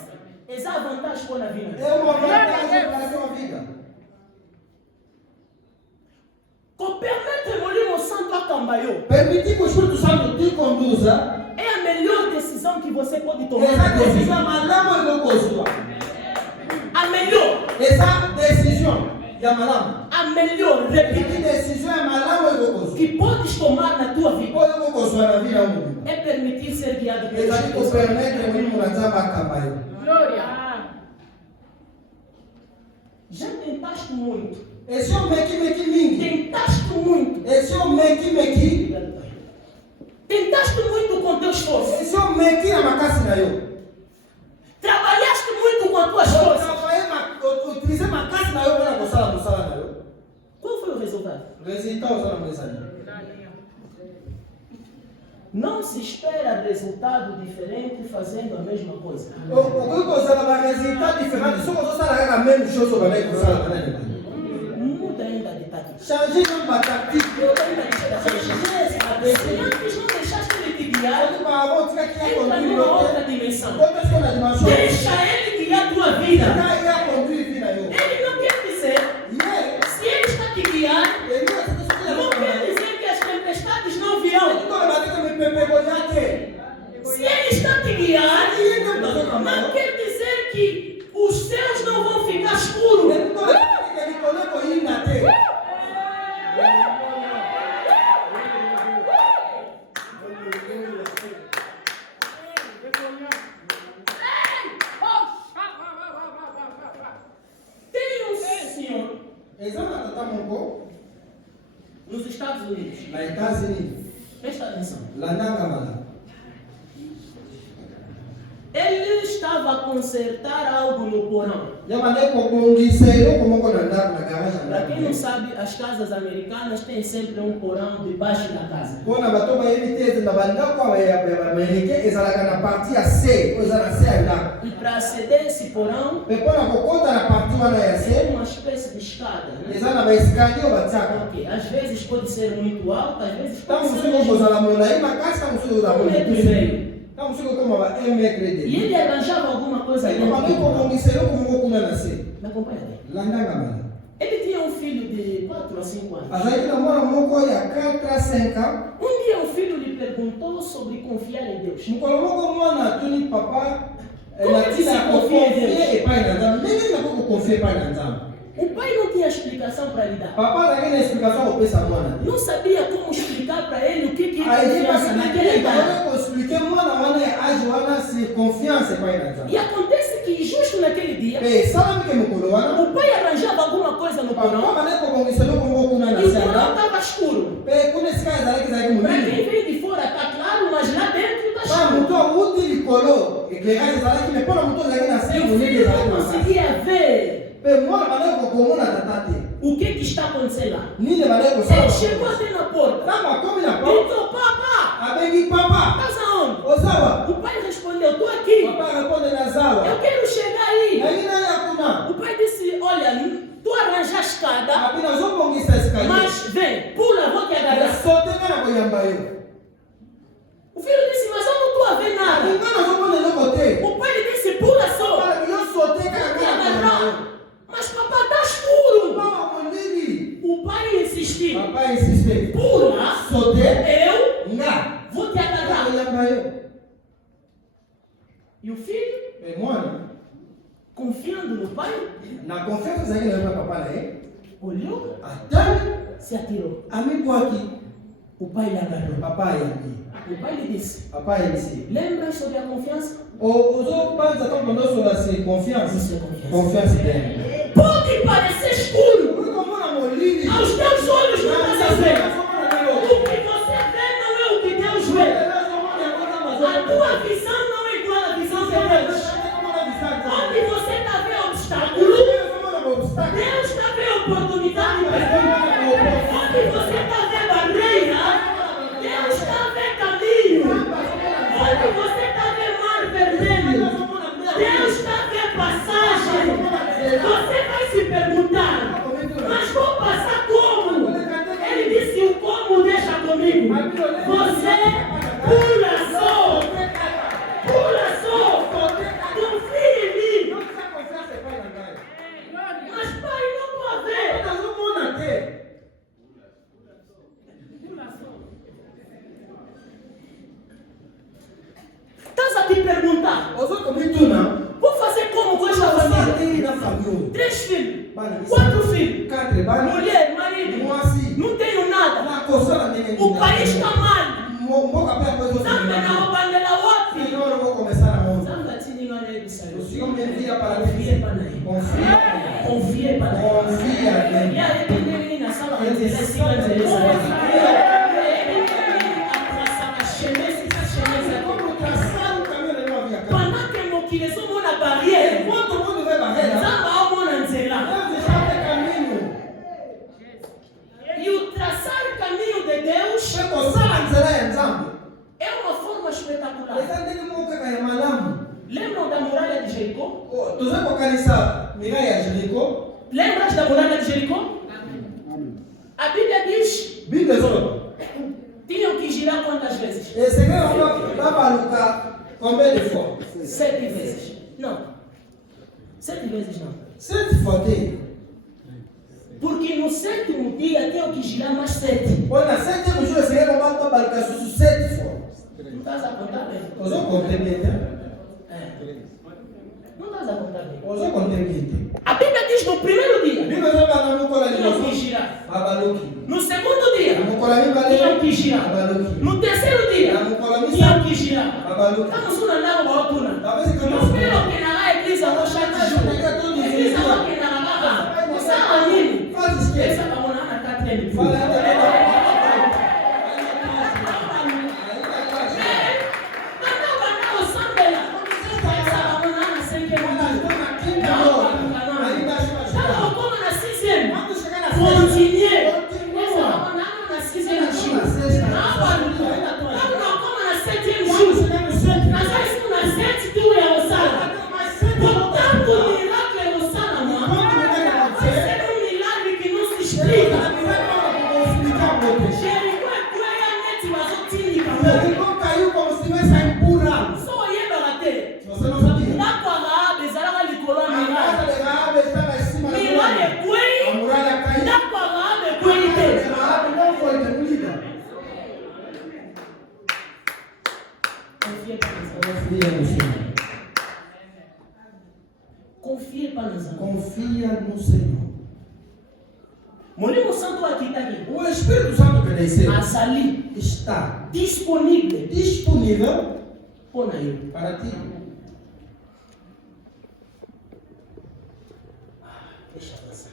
essa é a vantagem com a vida. É uma vantagem para a sua vida. Permite o Limpo Santo a cambaio. Permitir que o Espírito Santo te conduza É a melhor decisão que você pode tomar. essa decisão, mas não é coisa. A melhor. Essa decisão é malama. A melhor. Que Repito. decisão é malama é coisa. Que podes tomar na tua vida. Pode não coisa na vida muito. É permitir ser guiado pelo Essa que Espírito o Santo. permite o mínimo na zamba acabar. Glória. Já tentaste muito. Esse é o meki mingi. Tentaste muito. Esse é o meki. Tentaste muito com teu esforço. Esse é o meki na macasi na eu. Trabalhaste muito com as tuas forças. Eu utilizei macasi na eu para gostar da sala na eu. Qual foi o resultado? Resultado usando a mensagem. Não se espera resultado diferente fazendo a mesma coisa. O que eu usava para resultado diferente, só que eu usava a mesma coisa sobre a mesma sala. Muda ainda de tática. Changer não batati. Muda ainda de estratégia. Se antes não deixaste ele te guiar, entra numa outra dimensão. Deixa ele guiar a tua vida. Ele não quer dizer, se ele está te guiando, não quer dizer que as tempestades não virão. Se ele está te guiando, não quer dizer que os céus não vão ficar escuros. Nos Estados Unidos, presta atenção. Ele estava a consertar algo no porão. Para quem não sabe, as casas americanas têm sempre um porão debaixo da casa. E para aceder a esse porão, tem uma espécie de escada. Né? Okay. Às vezes pode ser muito alta, às vezes pode ser muito E ele arranjava alguma coisa dentro. Me acompanha aí. Ele tinha um filho de 4 a 5 anos. Um dia o filho lhe perguntou sobre confiar em Deus. Como é que se confia em Deus? O pai não tinha explicação para lhe dar. Não sabia como explicar para ele o que é confiança naquela idade. E acontece que justo naquele dia, o pai arranjava alguma coisa no porão e o porão estava escuro. Para quem vem de fora está claro, mas lá dentro está escuro. E o filho não conseguia ver o que está acontecendo lá. Ele chegou até na porta. Então, papá, estás aonde? O pai respondeu, estou aqui. Eu quero chegar aí. O pai disse, olha, tu arranja a escada, mas vem, pula, vou te agarrar. O filho disse, mas eu não estou a ver nada. O pai lhe disse, pula só. Vou te agarrar. Mas papá, está escuro. O pai insistiu. Pula, eu vou te agarrar. E o filho, confiando no pai, olhou, se atirou. O pai lhe agarrou. O pai lhe disse, lembra sobre a confiança? Isso é confiança. Pode parecer escuro. Aos teus olhos não estás a ver. O que você vê não é o que Deus vê. A tua visão não é igual à visão de Deus. Onde você está a ver obstáculo, Deus está a ver oportunidade. Onde você está a ver barreira, Deus está a ver caminho. Onde você está a ver mar vermelho, Deus está a ver passagem. Você vai se perguntar, mas vou passar como? Ele disse, o como deixa comigo. Você pula só. Confie em mim. Mas pai, não estou a ver. Estás a te perguntar, vou fazer como com esta família? 3 filhos, 4 filhos, mulher, marido, não tenho nada. O país está mal. Zamba na bandela wapi? Zamba chini ngane bisalo. Confie para ele. Ya ekendeni na sala nzela sika nzela. Pendant que mokile so mona barrière. Zamba o mona nzela. E o traçar o caminho de Deus é uma forma espetacular. Lembram da muralha de Jericó? Lembras da muralha de Jericó? A Bíblia diz: tinham que girar quantas vezes? 7 vezes. Não. 7 vezes não. Porque no 7º dia tinham que girar mais 7. Não estás a contar bem? Não estás a contar bem? A Bíblia diz no primeiro dia tinham que girar. No segundo dia tinham que girar. No terceiro dia tinham que girar. Estamos andando com a altura. Não espero que na igreja não chate junto. Igreja não que na barra. Não sabe ali. entende. Fala aí. Confia no Senhor. Molimo Santo aqui está aqui. O Espírito Santo que desceu Ali está disponível para ti. Deixa eu avançar.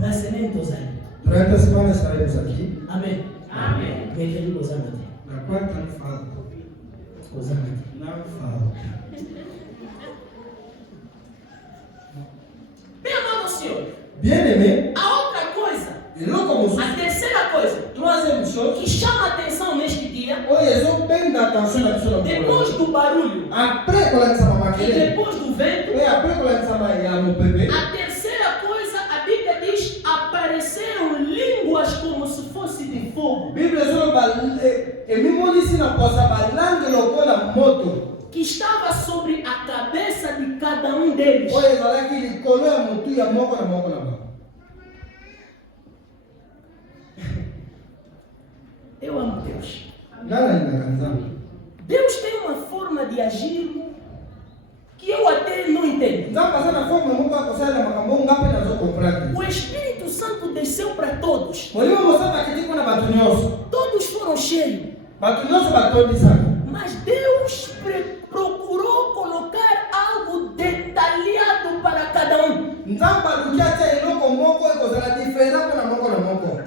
Nascimentos aí. Durante a semana estaremos aqui. Amém. Amém. Me quero gozar de Na quarta não falo. gozar de Não falo. Bem amado Senhor, Bien-aimé, a outra coisa, et là comme ça, a terceira coisa troisième chose, que chama a atenção neste dia, oye, ils ont bien d'attention à tout depois do barulho Après, quand on s'en va e maquiller, depois do vento, et après, quand on s'en va, il y a mon bébé. a terceira coisa, a Bíblia diz, apareceram línguas como se fosse de fogo, Bible solo e mimo ici na posa balangue lokola moto. que estava sobre a cabeça de cada um deles. Oye, ezalaki likolo ya motu ya moko na moko na bango. Eu amo Deus. Ngana alingaka Nzambe. Deus tem uma forma de agir que eu até não entendo. Nzambe aza na forme moko akosalela makambo ngape nazokomprendre. O Espírito Santo desceu para todos. Molimo mosantu akiti kuna bato nyonso. Todos foram cheios. Bato nyonso batondisaka. Mas Deus procurou colocar algo detalhado para cada um. Nzambe aluki atia eloko moko ekozala diferent mpona moko na moko.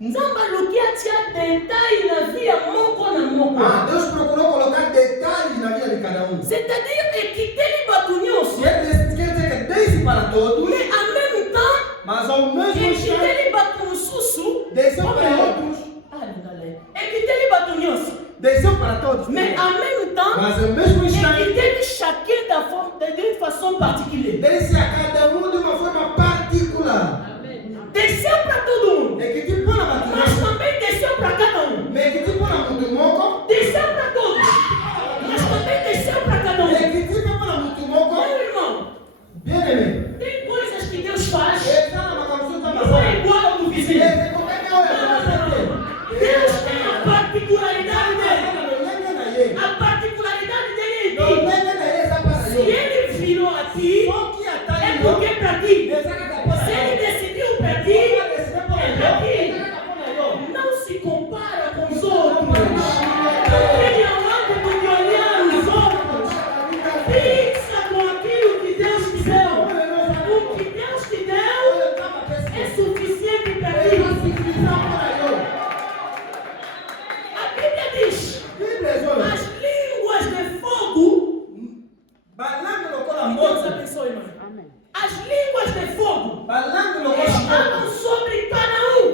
Nzamba lukia tia detalhe na via moko na moko. Deus procurou colocar detalhes na vida de cada um. C'est-à-dire équiter les batunios. Quer dizer que desce para todos, Mais en même temps, mas ao mesmo équiter tempo les batunios. desceu para outros. Équiter les batunios. Desceu para todos. Mais en même temps, Mas ao mesmo instante, équiter chacun d'une façon particulière. desce a cada um de uma forma particular. Desceu para todo mundo. É que tipo na Mas batalha, também desceu para cada um. é que tipo na muito moco, Desceu para todos. Mas também desceu para cada um. é que tipo na muito moco. Meu irmão, Bien aimé. tem coisas que Deus faz. Está na macamuça da Não é igual ao do vizinho. Deus Deus tem a particularidade dele. A particularidade dele é em ti. Se ele virou a ti, é porque é para ti. Se ele decidiu para ti, é para ti. Não se compara com os outros. Ele é o âmbito de olhar os outros. Fixa com aquilo que Deus te deu. O que Deus te deu é suficiente para ti. A Bíblia diz, as línguas de fogo, Deus abençoe, irmão. As línguas de fogo estavam sobre cada um.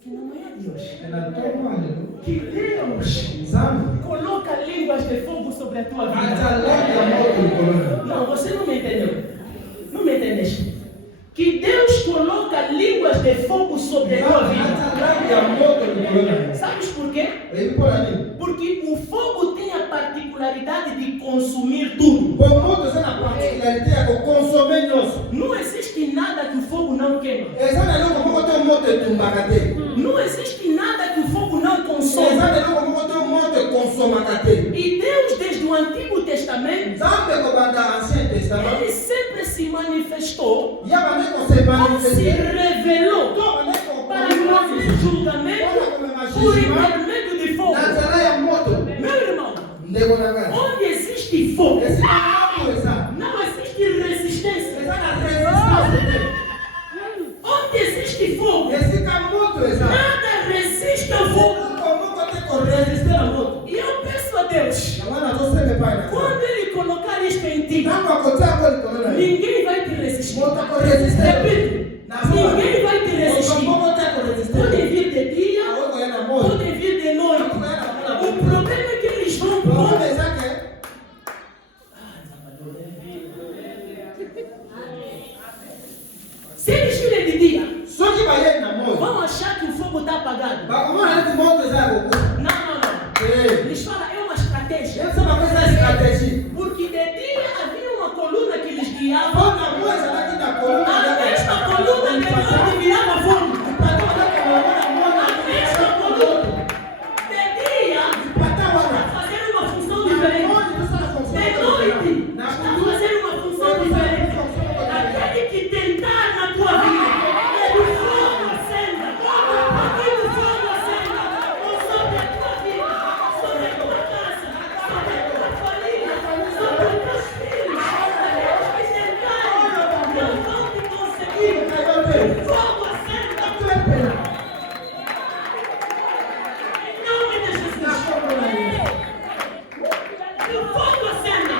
Que não é Deus. Que Deus coloca línguas de fogo sobre a tua vida. Não, você não me entendeu. Não me entendeste. Que Deus coloca línguas de fogo sobre a tua vida. Sabes por quê? Porque o fogo tem a particularidade de consumir tudo. Não existe nada que o fogo não queima. Não existe nada que o fogo não consome. E Deus, desde o Antigo Testamento, Ele sempre se manifestou, ou se revelou para nós em julgamento por intermédio de fogo. Onde existe fogo, Esse fogo essa. não existe resistência. Essa na resistência. Onde existe fogo, Esse camoto essa. nada resiste ao fogo. Como pode resistir a moto? E eu peço a Deus, Agora você me pai. quando Ele colocar isto em ti, Não vai acontecer agora com ele. ninguém vai te resistir. Bota com resistência. Repito, ninguém vai te resistir. Como botar com resistência? Podem vir de dia, Agora é na moto. podem vir de noite. O problema é que eles vão Vamos pensar que Se eles virem de dia, só que vai ir na moto. vão achar que o fogo está apagado. Vai como é que moto essa? Não. Ei. Eles falam, é uma estratégia. Essa é uma coisa estratégica. Porque de dia havia uma coluna que lhes guiava. Outra coisa daqui da coluna. A mesma coluna de noite virava fogo. A mesma coluna. De dia, está fazendo uma função diferente. De noite, está fazendo uma função diferente. Aquele que tentar na tua vida, é do fogo acenda. Aquele fogo acenda. Sobre a tua vida, sobre a tua casa, sobre a tua família, sobre os teus filhos. Aqueles que tentarem, não vão te conseguir. O fogo acenda. Em nome de Jesus. O fogo acenda.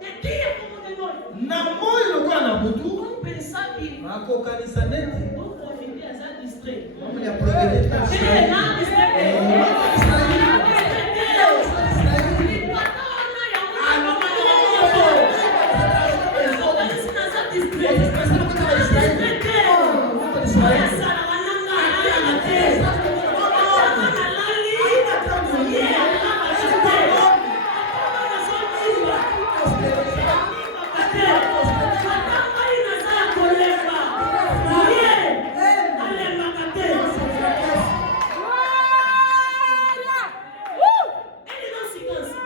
De dia como de noite. Na moyo kwa na butu. Vamos pensar que Mako kanisa neti. vamos conviver as distreito. Vamos lhe aproveitar. É, nada ele não se cansa.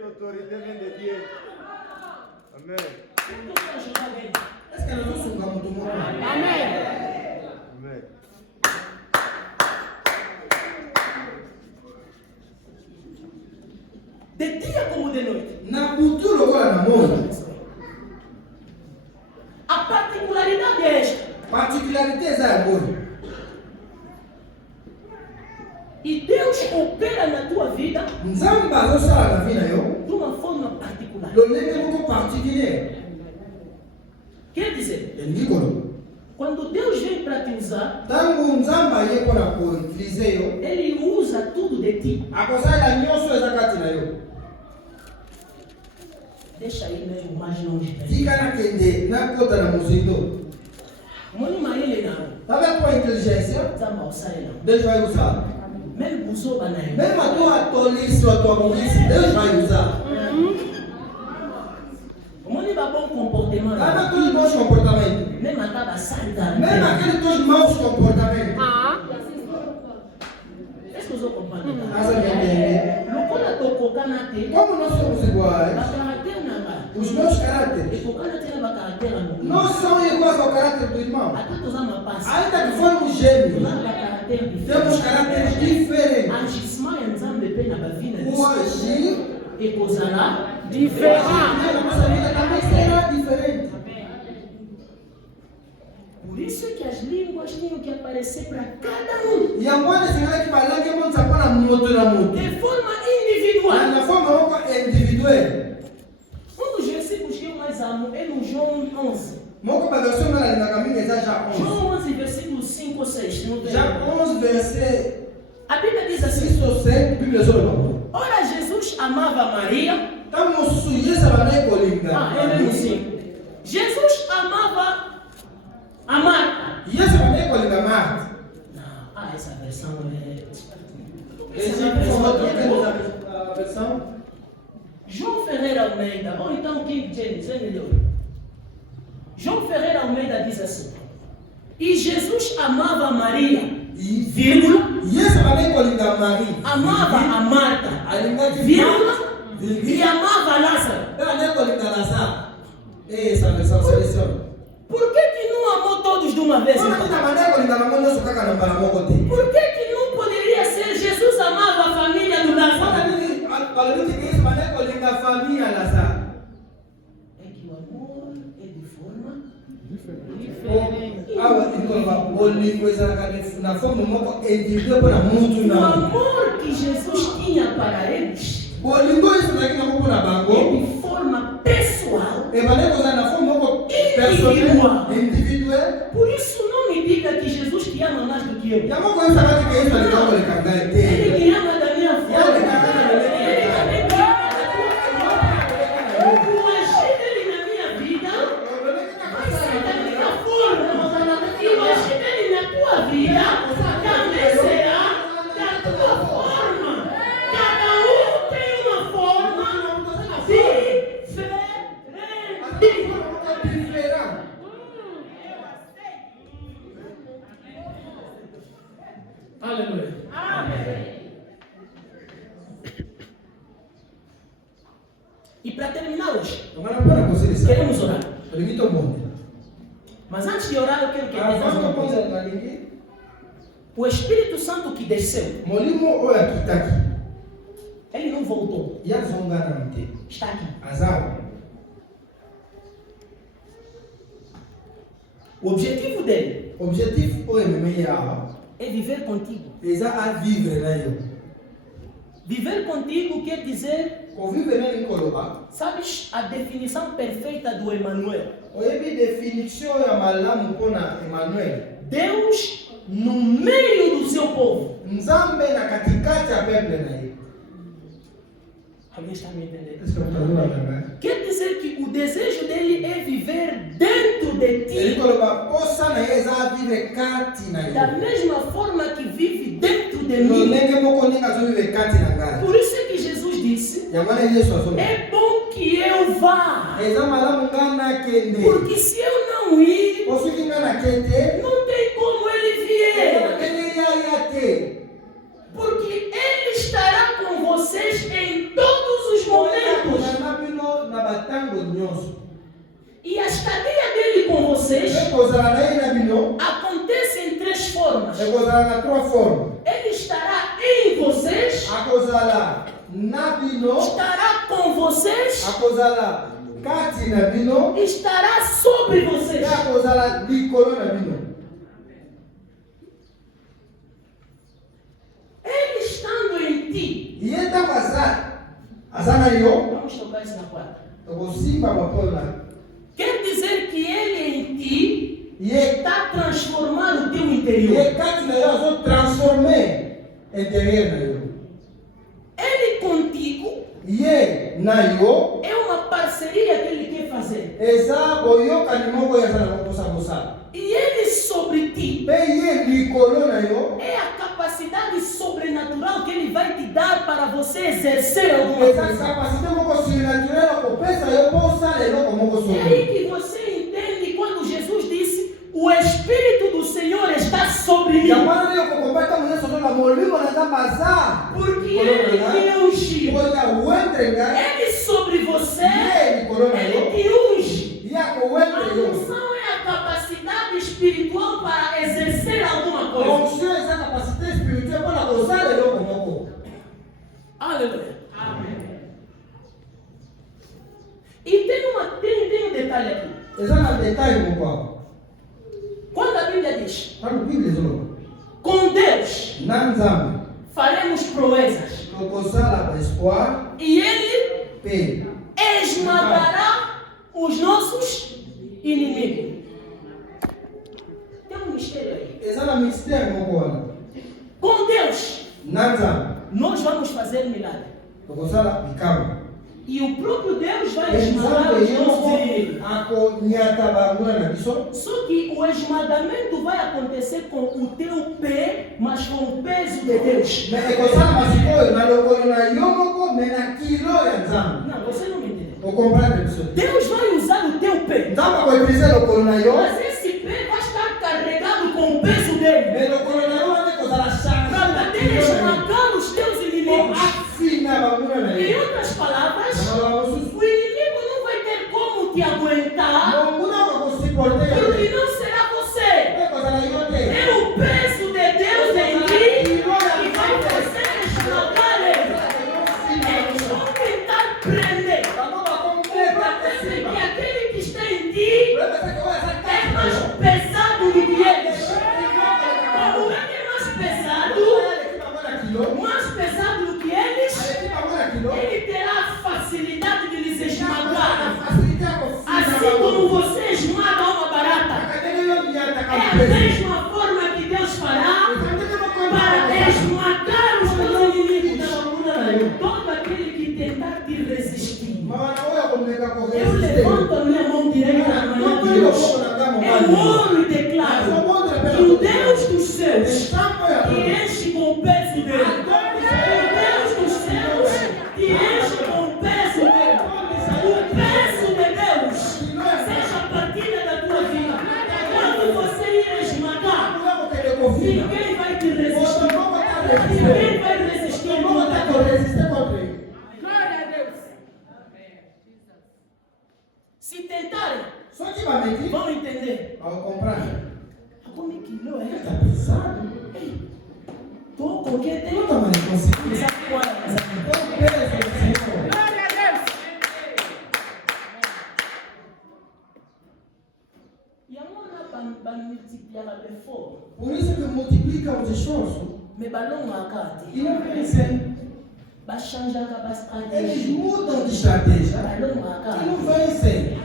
L'autorité vient de Dieu. Amen. Est-ce que nous sommes comme tout le monde? Amen. De dia como de noite. Na butu lokola na moyo. A particularidade é esta. Particularité eza ya moyo. E Deus opera na tua vida Nzambe azosala na vi na yo. de uma forma particular. Lolenge moko particulier. Quer dizer, Elingi kolo. quando Deus vem para te usar, Ntango Nzambe aye mpona koutilize yo, Ele usa tudo de ti. akosalela nyonso eza kati na yo. Deixa aí mesmo mais longe. Tika nakende nakota na mozindo. Monima ele não. Avec tua inteligência, Zamba osarela. Deus vai usar. Mesmo buzoba na ele. Mesmo a tua tolice, a tua burrice, Deus vai usar. Monima bom comportamento. Leva todos os bons comportamentos. Mesmo a taba santa. Mesmo aqueles teus maus comportamentos. Est-ce que vous comprenez? Asa entender. Lokola tokokana te. Como nós somos iguais, Bakaraktere nanga. os meus caracteres Ekokana te na bakaraktere nanga. não são iguais ao caráter do irmão. Ata toza mapasi. Ainda que formos gêmeos, Toza bakaraktere diferente. temos caracteres diferentes. Agissement ya Nzambe mpe na bavina O agir ekozala na nossa vida também será diferente. Por isso é que as línguas tinham que aparecer para cada um E a moda significa que falar que vamos tapar na moto na moto. de forma individual. Na forma individual. Um dos versículos que eu mais amo é no João 11. Moko ba versão na linda caminho já 11. João 11, versículo 5 ou 6. Não tem? Já 11 verset A Bíblia diz assim: 6 ou 7, Bíblia só não. ora, Jesus amava Maria. Estamos sujeitos a maneira colinga. É mesmo sim. Jesus amava a Marta. E essa maneira colinga Marta. Não, essa versão é. Esse Essa versão a versão. João Ferreira Almeida, ou então King James, é melhor. João Ferreira Almeida diz assim: e Jesus amava Maria, vírgula, E essa maneira colinga Maria. amava a Marta, vírgula, e amava Lázaro. Ela nem colinga Lazar. Essa versão seleciona. Por que não amou todos de uma vez? Como Então? que na maneira colinga mamãe não se caga na mão Por que O amor que Jesus tinha para eles é de forma pessoal, individual. Por isso não me diga que Jesus te ama mais do que eu. Ele te ama da minha forma. Ele também te ama da tua forma. O agir dele na minha vida vai ser da minha forma. E o agir dele na tua vida também será da tua forma. Cada um tem uma forma diferente. Aleluia. Amém. E para terminar hoje, queremos orar. Mas antes de orar, eu quero que entendamos uma coisa. O Espírito Santo que desceu, ele não voltou. Está aqui. O objetivo dele é viver contigo. Viver contigo quer dizer, sabes a definição perfeita do Emmanuel? Deus no meio do seu povo. Alguém está me entendendo? Quer dizer que o desejo dele é viver dentro de ti, da mesma forma que vive dentro de mim. Por isso é que Jesus disse, é bom que eu vá, porque se eu não ir, não tem como ele vier, porque ele estará com vocês em todos os momentos. E a estadia dele com vocês acontece em 3 formas. Ele estará em vocês, estará com vocês, estará sobre vocês. Ele estando em ti. Vamos tocar isso na quarta. Quer dizer que ele em ti está transformando o teu interior. Ele contigo é uma parceria que ele quer fazer. E ele sobre ti é a capacidade sobrenatural que ele vai te dar para você exercer alguma coisa. É aí que você entende quando Jesus disse: o Espírito do Senhor está sobre mim. Porque ele te ungiu. Ele sobre você, ele te unge. A unção é a capacidade espiritual para exercer alguma coisa. Aleluia. Amém. E tem um detalhe aqui. Quando a Bíblia diz, com Deus faremos proezas, e Ele esmagará os nossos inimigos. Tem um mistério aí. Com Deus nós vamos fazer milagre. E o próprio Deus vai esmagar os nossos inimigos. Só que o esmagamento vai acontecer com o teu pé, mas com o peso de Deus. Não, você não me entendeu. Deus vai usar o teu pé, mas esse pé vai estar carregado com o peso dele, para poder esmagar os teus inimigos. Em outras palavras, o inimigo não vai ter como te aguentar, porque não será você. É o peso de Deus em ti que vai fazer esmagar ele. Eles vão tentar prender. O problema é que aquele que está em ti é a mesma forma que Deus fará para esmagar os teus inimigos. Todo aquele que tentar te resistir. Eu levanto a minha mão direita na manhã de hoje. Eu oro e declaro que o Deus dos céus te enche com o peso dele. O Deus dos céus te enche com o peso dele. O peso de Deus seja a partilha da tua vida. Quando você ir esmagar, ninguém vai te resistir. Ninguém vai resistir. Glória a Deus. Se tentarem, Somente vão entender. ao comprar. Como é que não é? Está pesado. Tô com quem tem? Não está mais conseguindo. Sabe qual é? Então, peso, Senhor. Glória a Deus. E a mona va multiplier l'effort. Por isso que multiplica os esforços. Mais ballon à carte. E não vencem. Va changer a stratégie. Eles mudam de estratégia. Ballon à E carte. não vencem.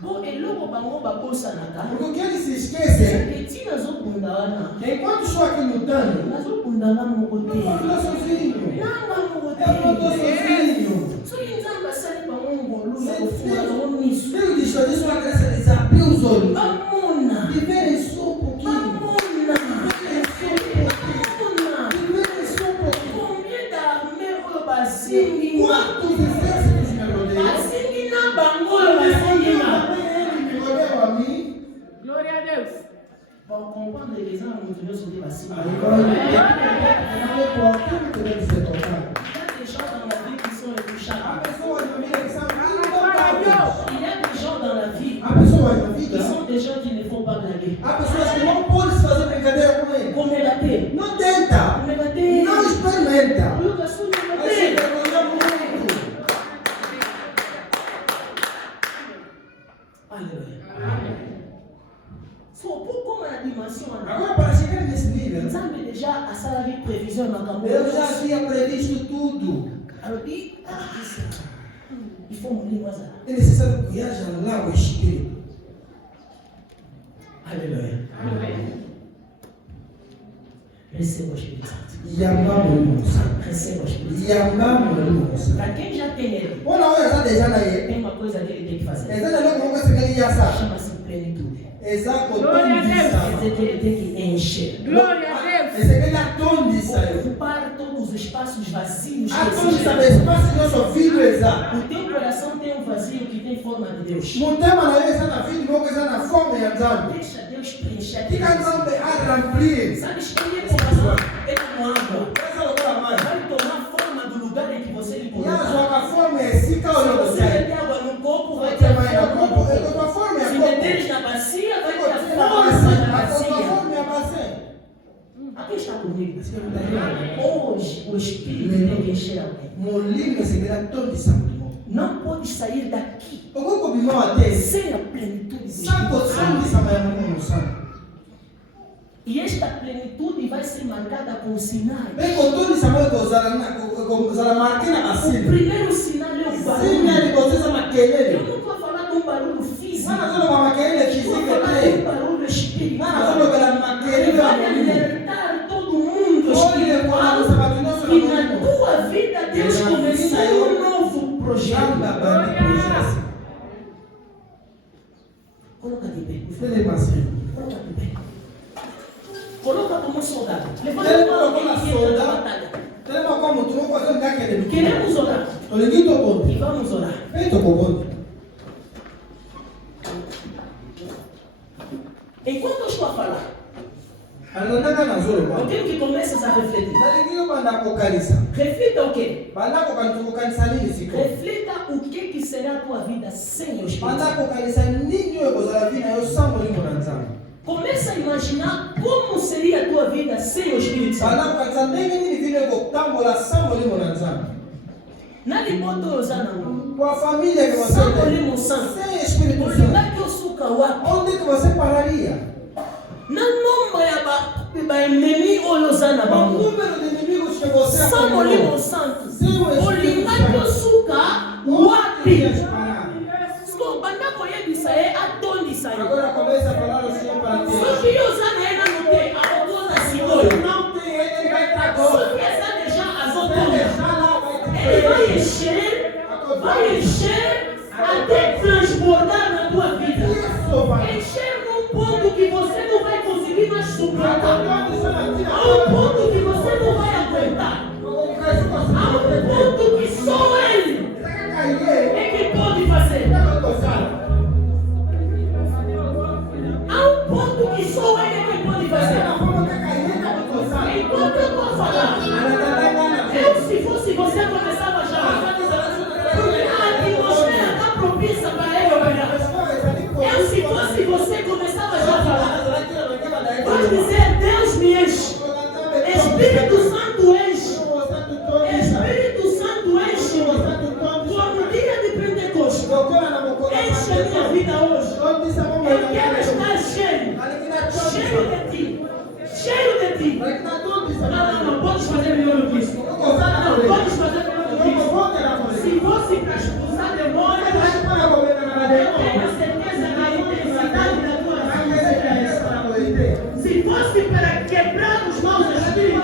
Bon, et logo bango bakosa na carte. Porque o que eles se esquecem, Que tina zokunda wana. enquanto estou aqui lutando, Nazokunda nga mokote. eu não estou sozinho. Nanga mokote. Eu não estou sozinho. Soki nzambe asali bango ngolu ya kofunga bango miso. Deus diz que isso vai crescer, eles abriu os olhos. Bamona. E verem só um pouquinho. Bamona. Verem só um pouquinho. Bamona. E verem só um pouquinho. Combien d'armées oyo bazingi nga? Quantos exércitos me rodeiam? Bazingi na bango oyo bazingi nga? Ele me rodeou a mim. Glória a Deus. Vão compreender que não muito Deus de bazingi. Aí vai entender por aquilo que deve ser tocado. Il y a des gens dans la vie qui sont Há intouchables. pessoas na vida que são intocáveis. Il y a des gens dans la vie Há pessoas na qui vida, sont des gens qui ne font pas blaguer. há pessoas que não podem se fazer brincadeira com ele. Comme Mégaté. Não tenta. Mégaté. Não experimenta. Nous cassons Aí se Mégaté. vergonha muito. Alléluia. Faut pour comme la dimension. Agora, para chegar nesse nível, Nous avons déjà à ça la vie prévision dans le Deus já havia previsto tudo. Alors, il faut mourir moi ça. É necessário que haja lá o Espírito. Alléluia. Receba o Espírito Santo. Yambamo limusa. Receba o Espírito Santo. Yambamo limusa. Para quem já tem ele, Ona oyo aza deja na ye. tem uma coisa que ele tem que fazer. Eza na loko moko esengeli yasa. Chama-se plenitude. Eza Glória a kotondisa. Quer dizer que ele tem que encher. Glória a Deus. Esengeli atondisa yo. Ocupar todos os espaços vazios que Atondisa existem. espaço nyonso vilo eza. O teu coração tem um vazio que tem forma de Deus. Motema na ye eza na vilo moko eza na forma ya Nzambe. Deixa Deus preencher aquele Tika vazio. Nzambe aremplir. Sabe, escolher como é como água. Eza lokola mai. Vai tomar forma do lugar em que você lhe colocou. Yazwaka forma ya esika Se oyo você kozali. meter água no copo, vai ter Otia a mai na forma do kopo, copo. ekotwa forma ya Se kopo. meteres na bacia, vai ter a Ekotwa na forma bacia, da akotwa bacia. forma ya basin. Aqui está comigo. Hoje o Espírito tem que encher alguém. Molimo esengeli atondisa molimo. Não pode sair daqui Okokobima te. sem a plenitude do Espírito Sango Santo. tondisa mai ya molimo santo. E esta plenitude vai ser marcada com sinais. Ekotondisa mai kozala marke na O basini. primeiro sinal é o Sini barulho. alikozesa Eu makelele. não estou falando de um barulho físico. Nana zoloba makelele Estou fizike falando de um te. barulho Nana espiritual. zolobela Ele makelele vai ya molimo. alertar todo mundo Olhe kwa espiritual sabato nyonso na que na molimo. tua vida Deus começou um novo projeto. Jamba bandi projeto. Coloca de pé. Fele basini. Coloca de pé. Coloca como soldado. Levanta Ele a mão colocou quem na entra na solda. batalha. Telema kwa mutu moko azo ndakele. Queremos orar. Tolingi tokondi. E vamos orar. Ei tokobondi. Enquanto eu estou a falar, Alondaka na zoloba. eu quero que comeces a refletir. Nalingi banda kokanisa. Reflita o quê? Banda kokanisa nini siko. Reflita o que será a tua vida sem o Espírito Banda Santo. kokanisa nini oyo kozala vina yo sa molimo na Nzambe. Começa a imaginar como seria a tua vida sem o Espírito Santo. Banda kokanisa ndenge nini vina yo kotambola sa molimo na Nzambe. Nalipoto ozana ngo. Kwa familia que você Santo tem. limo santo. Sem Espírito Santo. Olingaki osuka wapi? Onde que você pararia? Na nombre ya baenemi oyo oza na O bango. número de inimigos que você Sa molimo acumulou. santo. Sem o Espírito Olingaki Santo. osuka Onde wapi? ias parar? So banda koyebisa ye atondisa yo. Agora começa a falar o Senhor para ti. So que usando ainda não tem a outra segura. Não tem ele, vai estar Só agora. que essa deixar as Vai outras. deixar lá, Ele vai encher até transbordar na tua vida. Isso, vai. Encher num ponto que você não vai conseguir mais suportar. Agora isso não tira. Há um ponto que você não vai aguentar. Há um ponto que só Ele é que pode fazer. Há um ponto que só Ele é que pode fazer. Enquanto eu estou falando, eu se fosse você começava a chamar. Porque a atmosfera está propícia para Ele operar. Eu se fosse você começava já a falar. Pode dizer, Deus me enche. Espírito Santo enche. Espírito Santo enche. Como dia de Pentecostes. Enche a minha vida hoje. Eu quero estar cheio. Cheio de ti. Cheio de ti. Não, podes fazer melhor do que isso. Não, podes fazer melhor do que isso. Se fosse para expulsar demônios, eu tenho certeza que a intensidade da tua vida seria essa. Se fosse para quebrar os maus espíritos,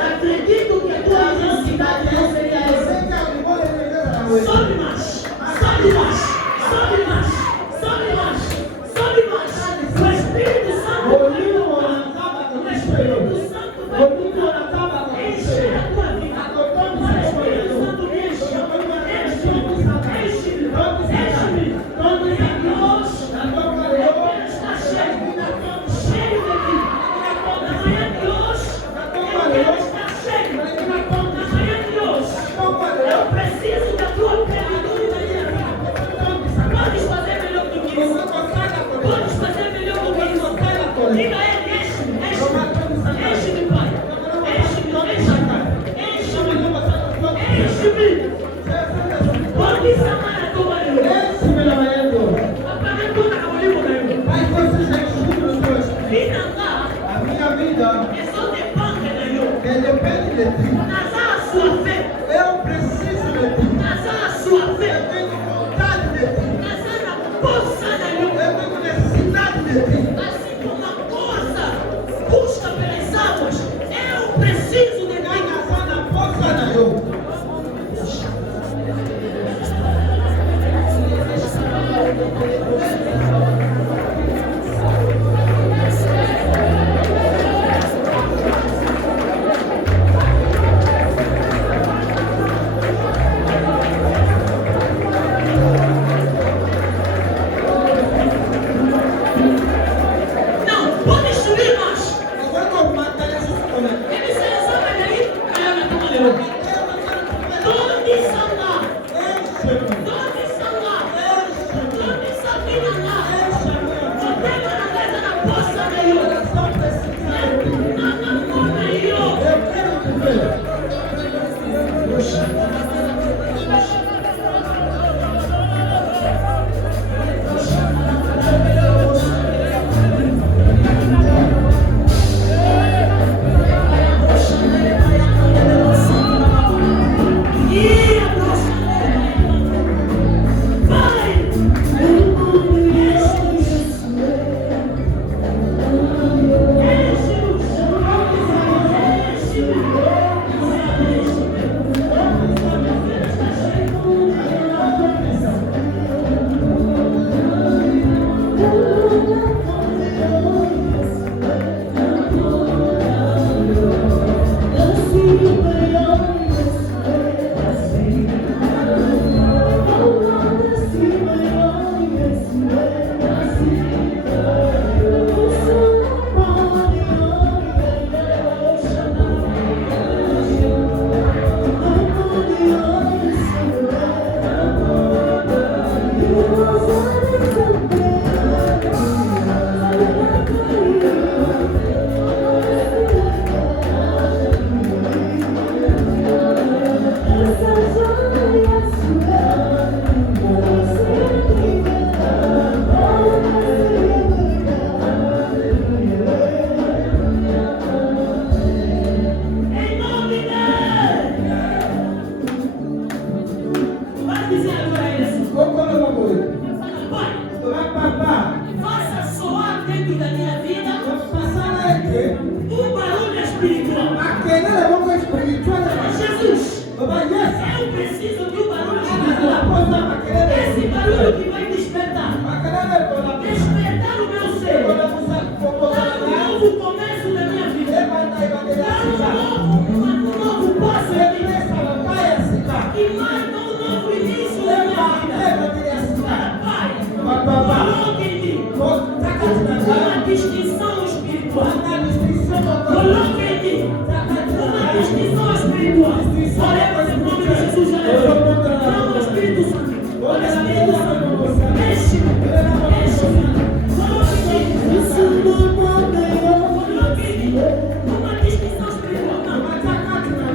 acredito que a tua intensidade não seria essa. Sobe mais, sobe mais, sobe mais, sobe mais, sobe mais. O Espírito Santo vai encher a tua vida. O Espírito Santo me enche, enche-me, enche-me. Eu quero estar cheio de ti. Na manhã de hoje, eu quero estar cheio. Na manhã de hoje, eu preciso da tua plenitude na minha vida. Podes fazer melhor do que isso. Podes fazer melhor do que isso. Diga a Ele, enche-me, enche-me. Enche-me, Pai. Enche-me, enche-me. Enche-me. Pode chamar a tua língua. Apaga toda a língua da língua. Vida lá é só depende da língua. Depende de ti. Nasar a sua fé. Eu preciso de ti. Nasar a sua fé. Eu tenho vontade de ti. Nasar na força da língua. Eu tenho necessidade de ti. Assim como a coisa busca pelas águas, eu preciso de Vai ti. nascer na força da eu. dentro da minha vida Pasana eke. barulho espiritual. Akelele moko espiritual. Jesus, Baba yes. eu preciso de barulho La espiritual. posa makelele. Esse barulho que vai despertar. Makelele kola. Despertar o meu ser. Kola musa kola. Dar um novo começo da minha vida. Levanta e bater Dar a sika. um novo passo em mim. Essa la paia sika. E marca um novo início da minha vida. Bater a sika. Pai, Baba. coloque em mim Taka tinanga. uma distinção espiritual. Ana distinção kola. Coloque em mim uma distinção espiritual. Oremos em nome de Jesus. Já levou. Espírito Santo. Olha, Espírito Santo. Mexe. Mexe. Coloque em mim. Coloque em mim uma distinção espiritual.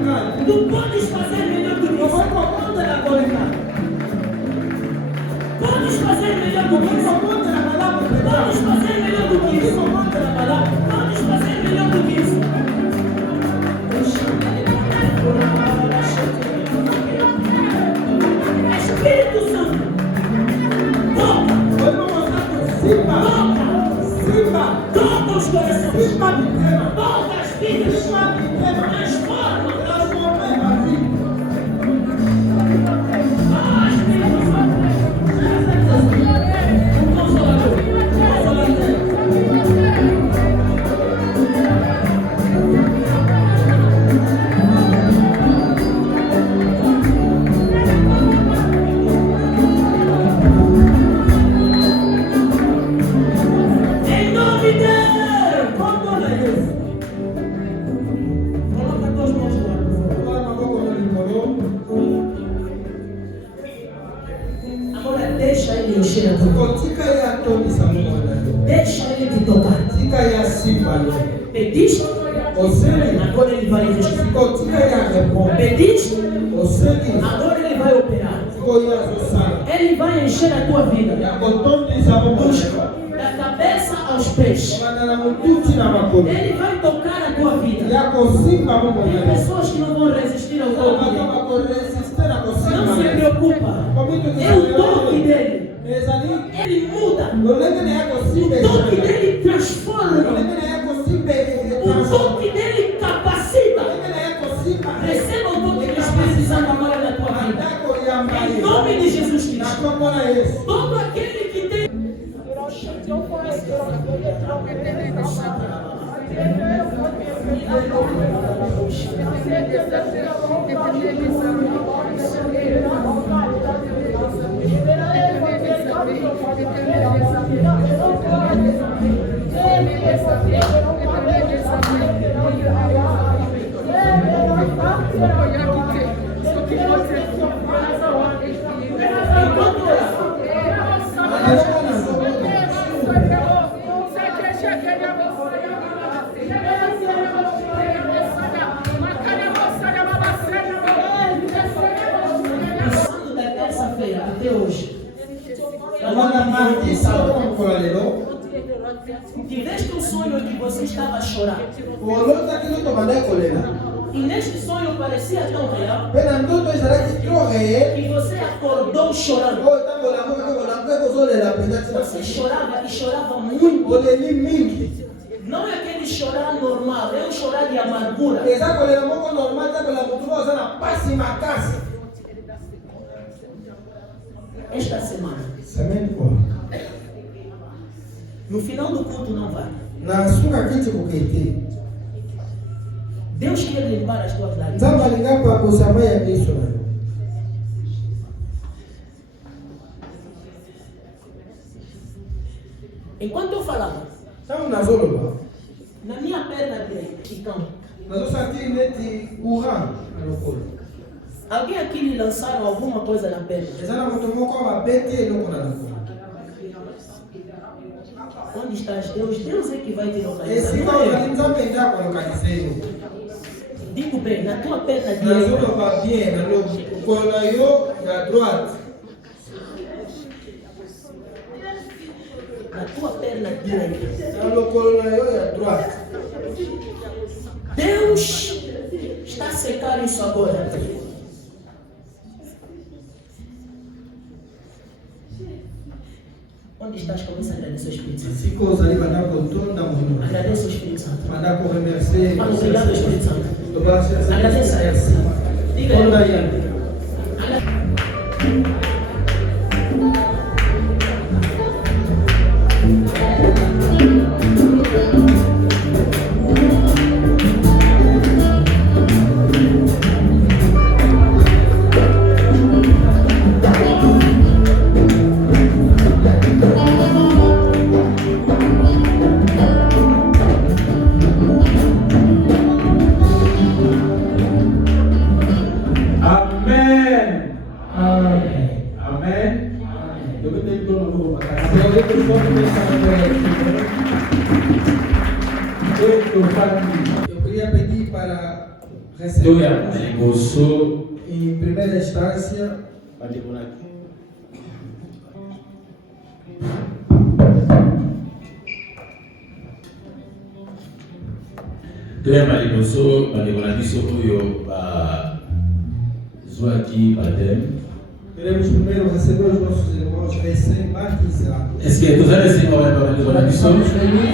Não. Tu podes fazer melhor do que isso. Podes fazer melhor do que isso. Podes fazer melhor do que isso. Podes fazer melhor do que isso. Espírito Santo, toca os corações, toca as vidas, transforma. Ah, Espírito Santo, o Consolador. Em nome dele, coloca tuas mãos lá. Agora deixa ele encher a tua boca. Deixa ele te tocar. Pediste? Agora ele vai investir. Pediste? Agora ele vai operar. Ele vai encher a tua vida. Da cabeça aos pés. Ele vai tocar a tua vida. Tem pessoas que não vão resistir ao toque dele. Não se preocupa. É o toque dele. Ele muda. O toque dele transforma. O toque dele capacita. Receba o toque do Espírito Santo agora na tua vida. Em nome de Jesus Cristo. Todo aquele que tem. Passando da terça-feira até hoje, tiveste um sonho que você estava a chorar. E neste sonho parecia tão real que você acordou chorando. Você chorava e chorava muito. Não é aquele chorar normal, é um chorar de amargura. Esta semana, no final do culto não vai. Deus quer limpar as tuas lágrimas. Enquanto eu falava, na minha perna direita, então, alguém aqui lhe lançaram alguma coisa na perna? Onde estás, Deus? Deus é que vai te localizar. Digo bem, na tua perna direita. Na tua perna direita. Deus está a secar isso agora. Onde está? estás, começa a agradecer o Espírito Santo. Se coisa ali vai dar contorno da mulher. Agradece o Espírito Santo. Vai dar com remerciar. Fala, obrigado, Espírito Santo. Agradece. Agradece. Diga Toda aí. aí. Eu queria pedir para receber em primeira instância Toyamba liboso bandeko na biso oyo bazwaki bateme. queremos primeiro receber os nossos irmãos recém-batizados. Est-ce que tozali esenga bayamba bandeko na biso? Estamos felizes.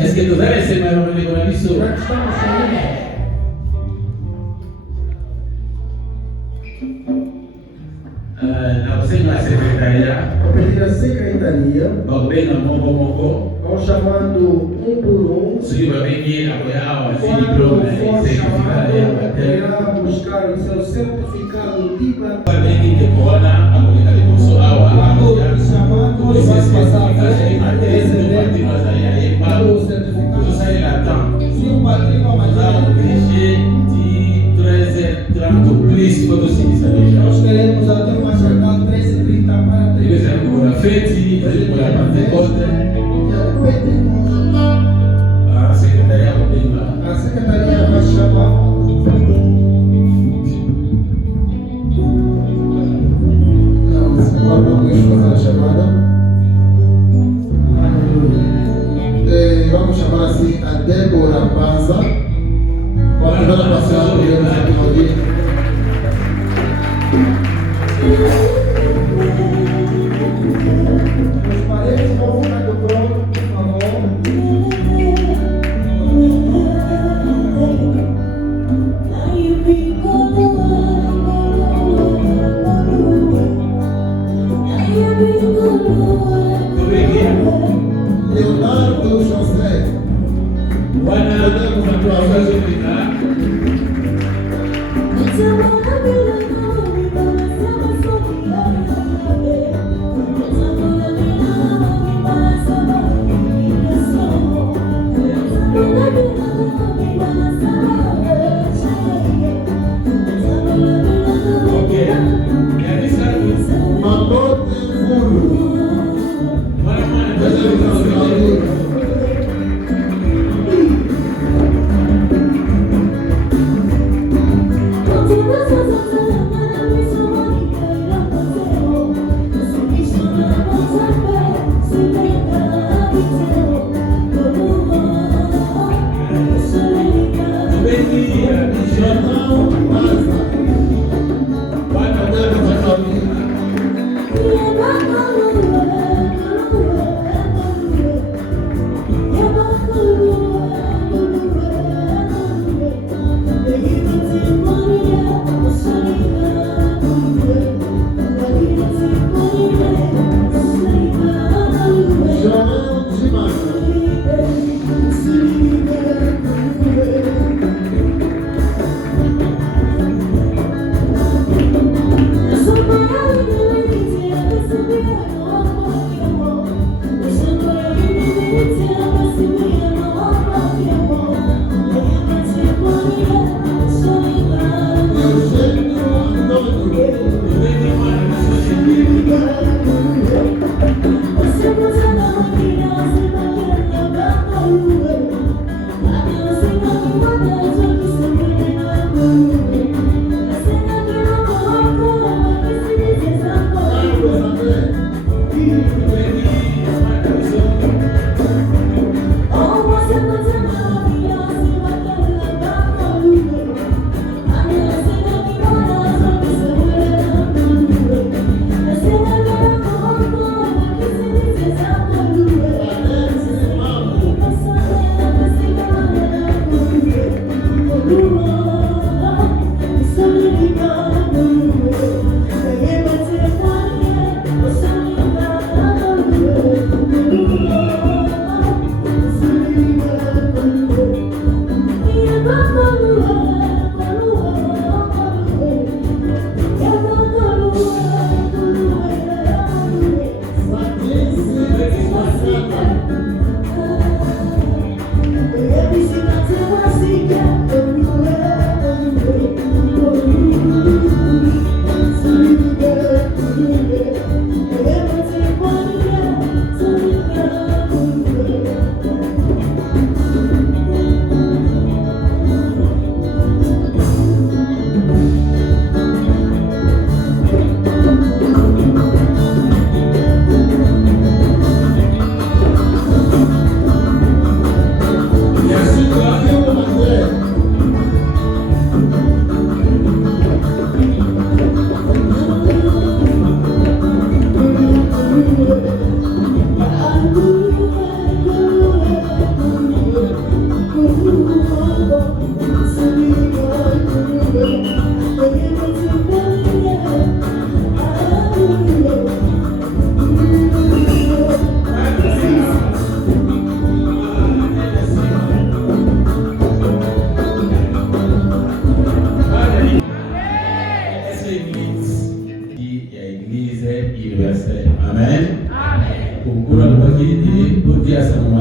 Est-ce que tozali esenga bayamba bandeko na biso? Já que estamos felizes. Na kosenga secretaria Vou pedir a secretaria, bakobenga moko vão chamando um por um. soki babengi akoya awa zwi Quando diplome for certificat ya chamado, bateme. irá buscar o seu certificado de batismo. babengi te kowana akoleka liboso awa Quando chamado, ese vai passar certificat a ya frente para bateme receber batime azali ya yeba o certificado. tozosalela temps. Se o padrinho Nous amanhã, allons prêcher de 13h30 au plus quando se diz nós queremos até mais chegar 13h30 para Eles 13h. eram por a fete, por a Pentecoste, a secretaria comigo. A secretaria vai chamar. Vamos fazer a chamada. Vamos chamar assim a Débora Panza. Pode dar a passagem por eles aqui. Os parentes vão ficar do pronto, por favor. Leonardo José. Podemos atuar Matote Furo.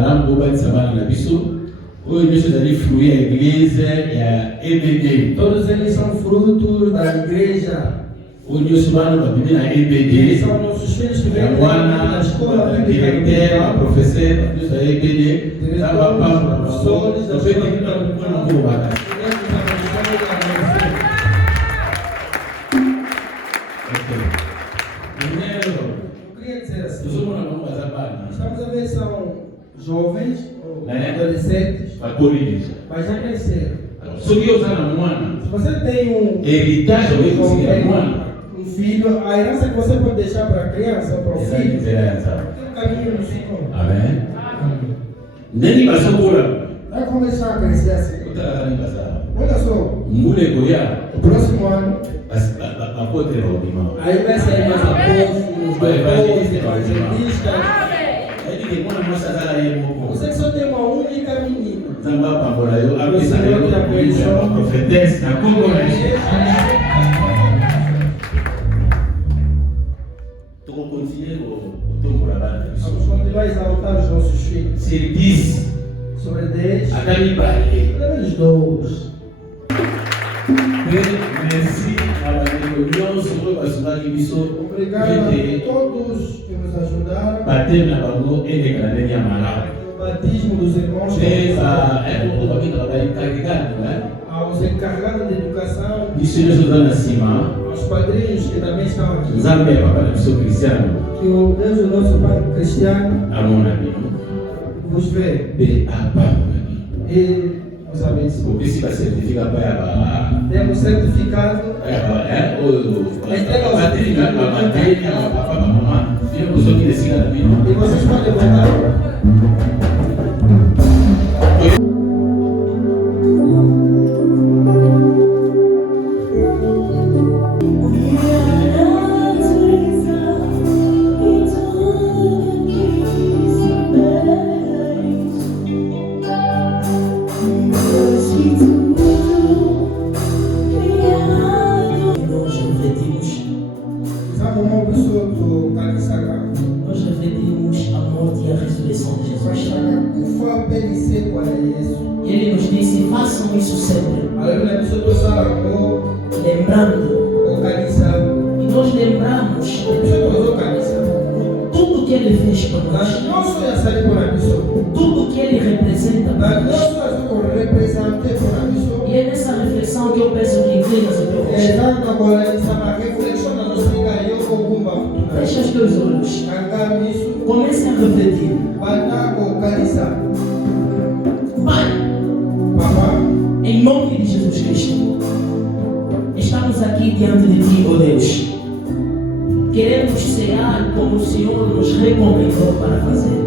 malamu batisa bana na biso oyo nyonso ezali fruit ya eglize ya EBD. Todos eles são frutos da igreja. Oyo nyonso bana babimi na EBD. São nossos filhos que Ya vêm wana da escola bíblica directeur professeur nyonso ya EBD na bapamba na bango professores da topete escola kino bíblica. mwana moko baka. Primeiro, Eu queria dizer assim, tozomona bango baza bana estamos a ver são jovens ou É. adolescentes, bakolisa. mas já cresceram. Soki oza na mwana Se você tem heritage oyo kosikila mwana um filho, a herança que você pode deixar para a criança ou para o eza filho, nzela ya nzambe. tem um caminho no Senhor. Amen. Ndenge bazokola Vai começar a crescer assim. otalaka ndenge bazala Olha só, mbula ekoya o próximo ano, bapotre baobima aí vai sair mais apóstolos, Vai, doutores, evangelistas. evangelistas. ayedike mwana mwasi azala ye moko Você que só tem uma única menina. nzambe apambola yo apesaka yo baprofetese na kongo na biso tokokontinue kotombola bana na Vamos biso continuar a exaltar os nossos filhos. sur 10 Sobre 10, ata mibale pelo menos 2. pe merci na bandeko nyonso oyo bazongaki biso Obrigado a ete todos que nos ajudaram. bateme na bango eleka na ndenge ya malamu O batismo dos irmãos. pe oyo babengaka baencarregado Aos encarregados de educação. biso nyonso toza na nsima Aos padrinhos que também estão aqui. nzambe ya papa na biso kristiano Que o Deus, o nosso Pai Cristiano, amona bino vos vê mpe apambola bino e vos abençoe. opesi bacertifika mpa ya Temos certificado. oyo bateli bamateli ya bapapa bamama bino kosoki esika na bino E vocês podem voltar. Nós refletimos, Sabe uma pessoa do Caliçaca? nós refletimos a morte e a ressurreição de Jesus. Foi a PNC com a Jesus. E Ele nos disse, façam isso sempre, Aleluia, pessoa do Saracó, lembrando. o Caliçaca. E nós lembramos Pessoa do Caliçaca. tudo que Ele fez por Mas nós, não só ia sair por a pessoa. tudo que Ele representa Mas para não nós. só representar por a pessoa. E é nessa reflexão que eu peço que inclinas o teu É rosto. tanto agora essa reflexão da nossa vida eu com alguma Fecha os teus olhos. cantar nisso, Comece a refletir. bantar com o Caliçaca. Pai, Papá, em nome de Jesus Cristo, estamos aqui diante de Ti, ó Deus. Queremos cear como o Senhor nos recomendou para fazer.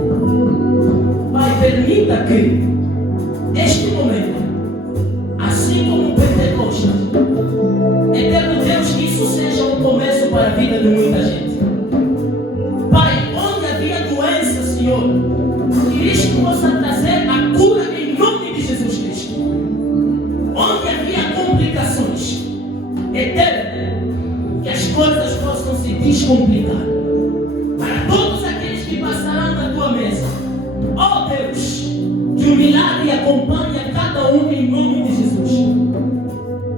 Pai, permita que este momento, assim como o Pentecostes, eterno Deus, que isso seja um começo para a vida de muita gente. Pai, onde havia doença, Senhor, que isto possa trazer a cura em nome de Jesus Cristo. Onde havia complicações, eterno, que as coisas possam se descomplicar. Para todos aqueles que passarão na tua mesa, ó Deus, que o milagre acompanhe a cada um em nome de Jesus.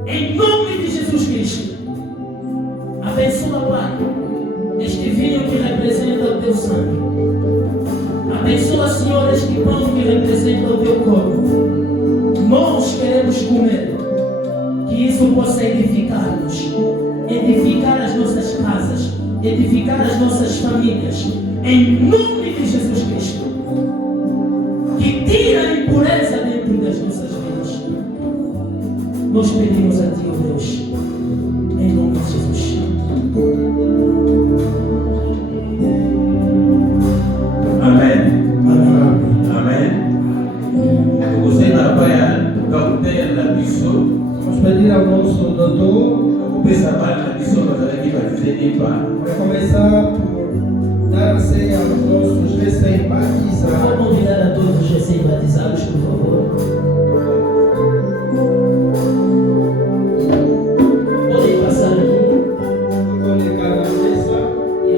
Em nome de Jesus Cristo. Abençoa, Pai, este vinho que representa o teu sangue. Abençoa, Senhor, este pão que representa o teu corpo. Nós queremos comer. Que isso possa edificar-nos, edificar as nossas casas, edificar as nossas famílias. Em nome de Jesus Cristo. Que tira a impureza dentro das nossas vidas. Nós pedimos a Ti, ó Deus, em nome de Jesus. amen Amém. amen tokozwi na baya docteur na biso vamos pedir ao nosso doutor kopesa bana na biso bazalaki batize lipa para começar por dar a ceia aos nossos Vou recém-batizados. convidar a todos os recém-batizados, por favor. Podem passar aqui. Vou colocar na mesa. E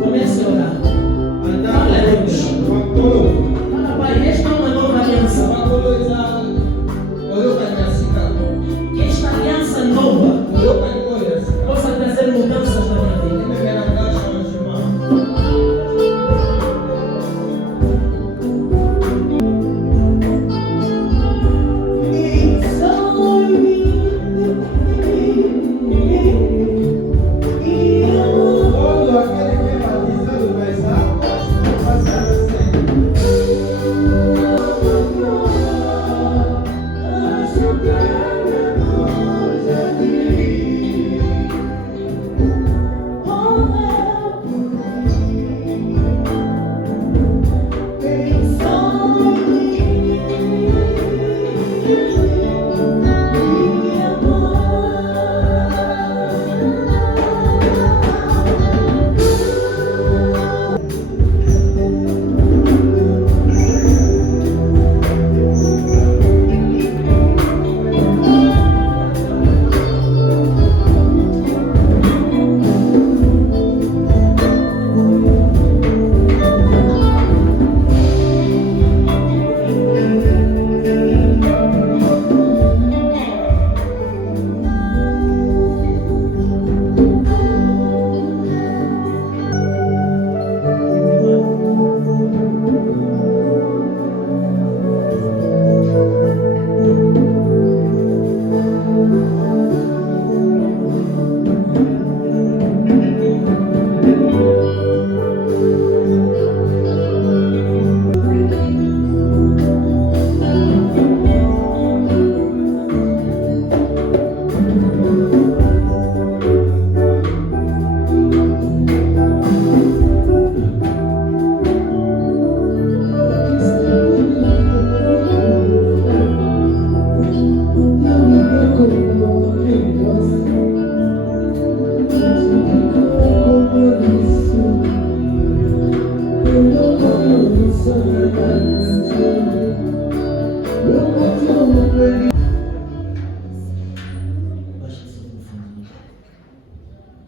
Comece a orar. Fala a Deus. Fala, Pai, esta é uma nova aliança. Que esta aliança nova possa trazer mudanças na minha vida.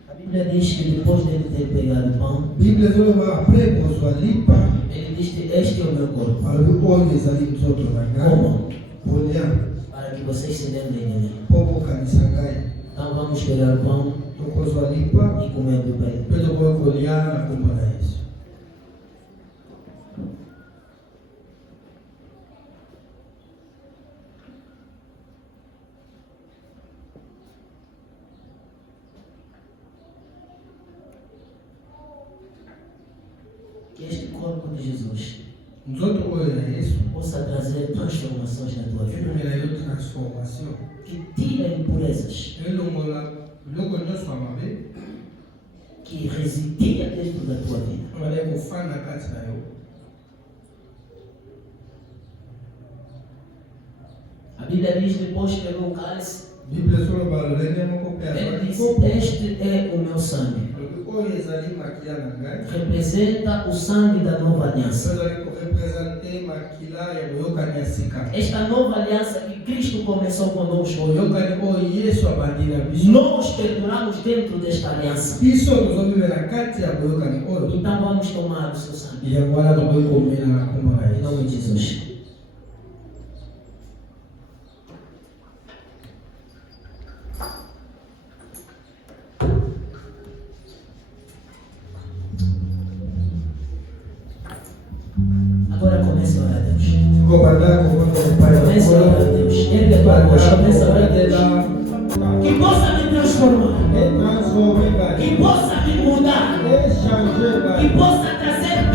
A Bíblia diz que depois dele ter pegado o pão, ele diz que este é o meu corpo. Comam, para que vocês se lembrem de mim. Então vamos pegar o pão e comer do bem. Que este corpo de Jesus possa trazer transformações na tua vida. Que tira impurezas que residia dentro da tua vida. A Bíblia diz, depois pegou o cálice, ele disse, este é o meu sangue. Representa o sangue da nova aliança. Esta nova aliança que Cristo começou conosco, nós perduramos dentro desta aliança. Então vamos tomar o seu sangue. Em nome de Jesus. Agora comece a orar a Deus. Comece a orar a Deus. Ele é Pai, comece a orar a Deus. Que possa me transformar. Que possa me mudar. Que possa trazer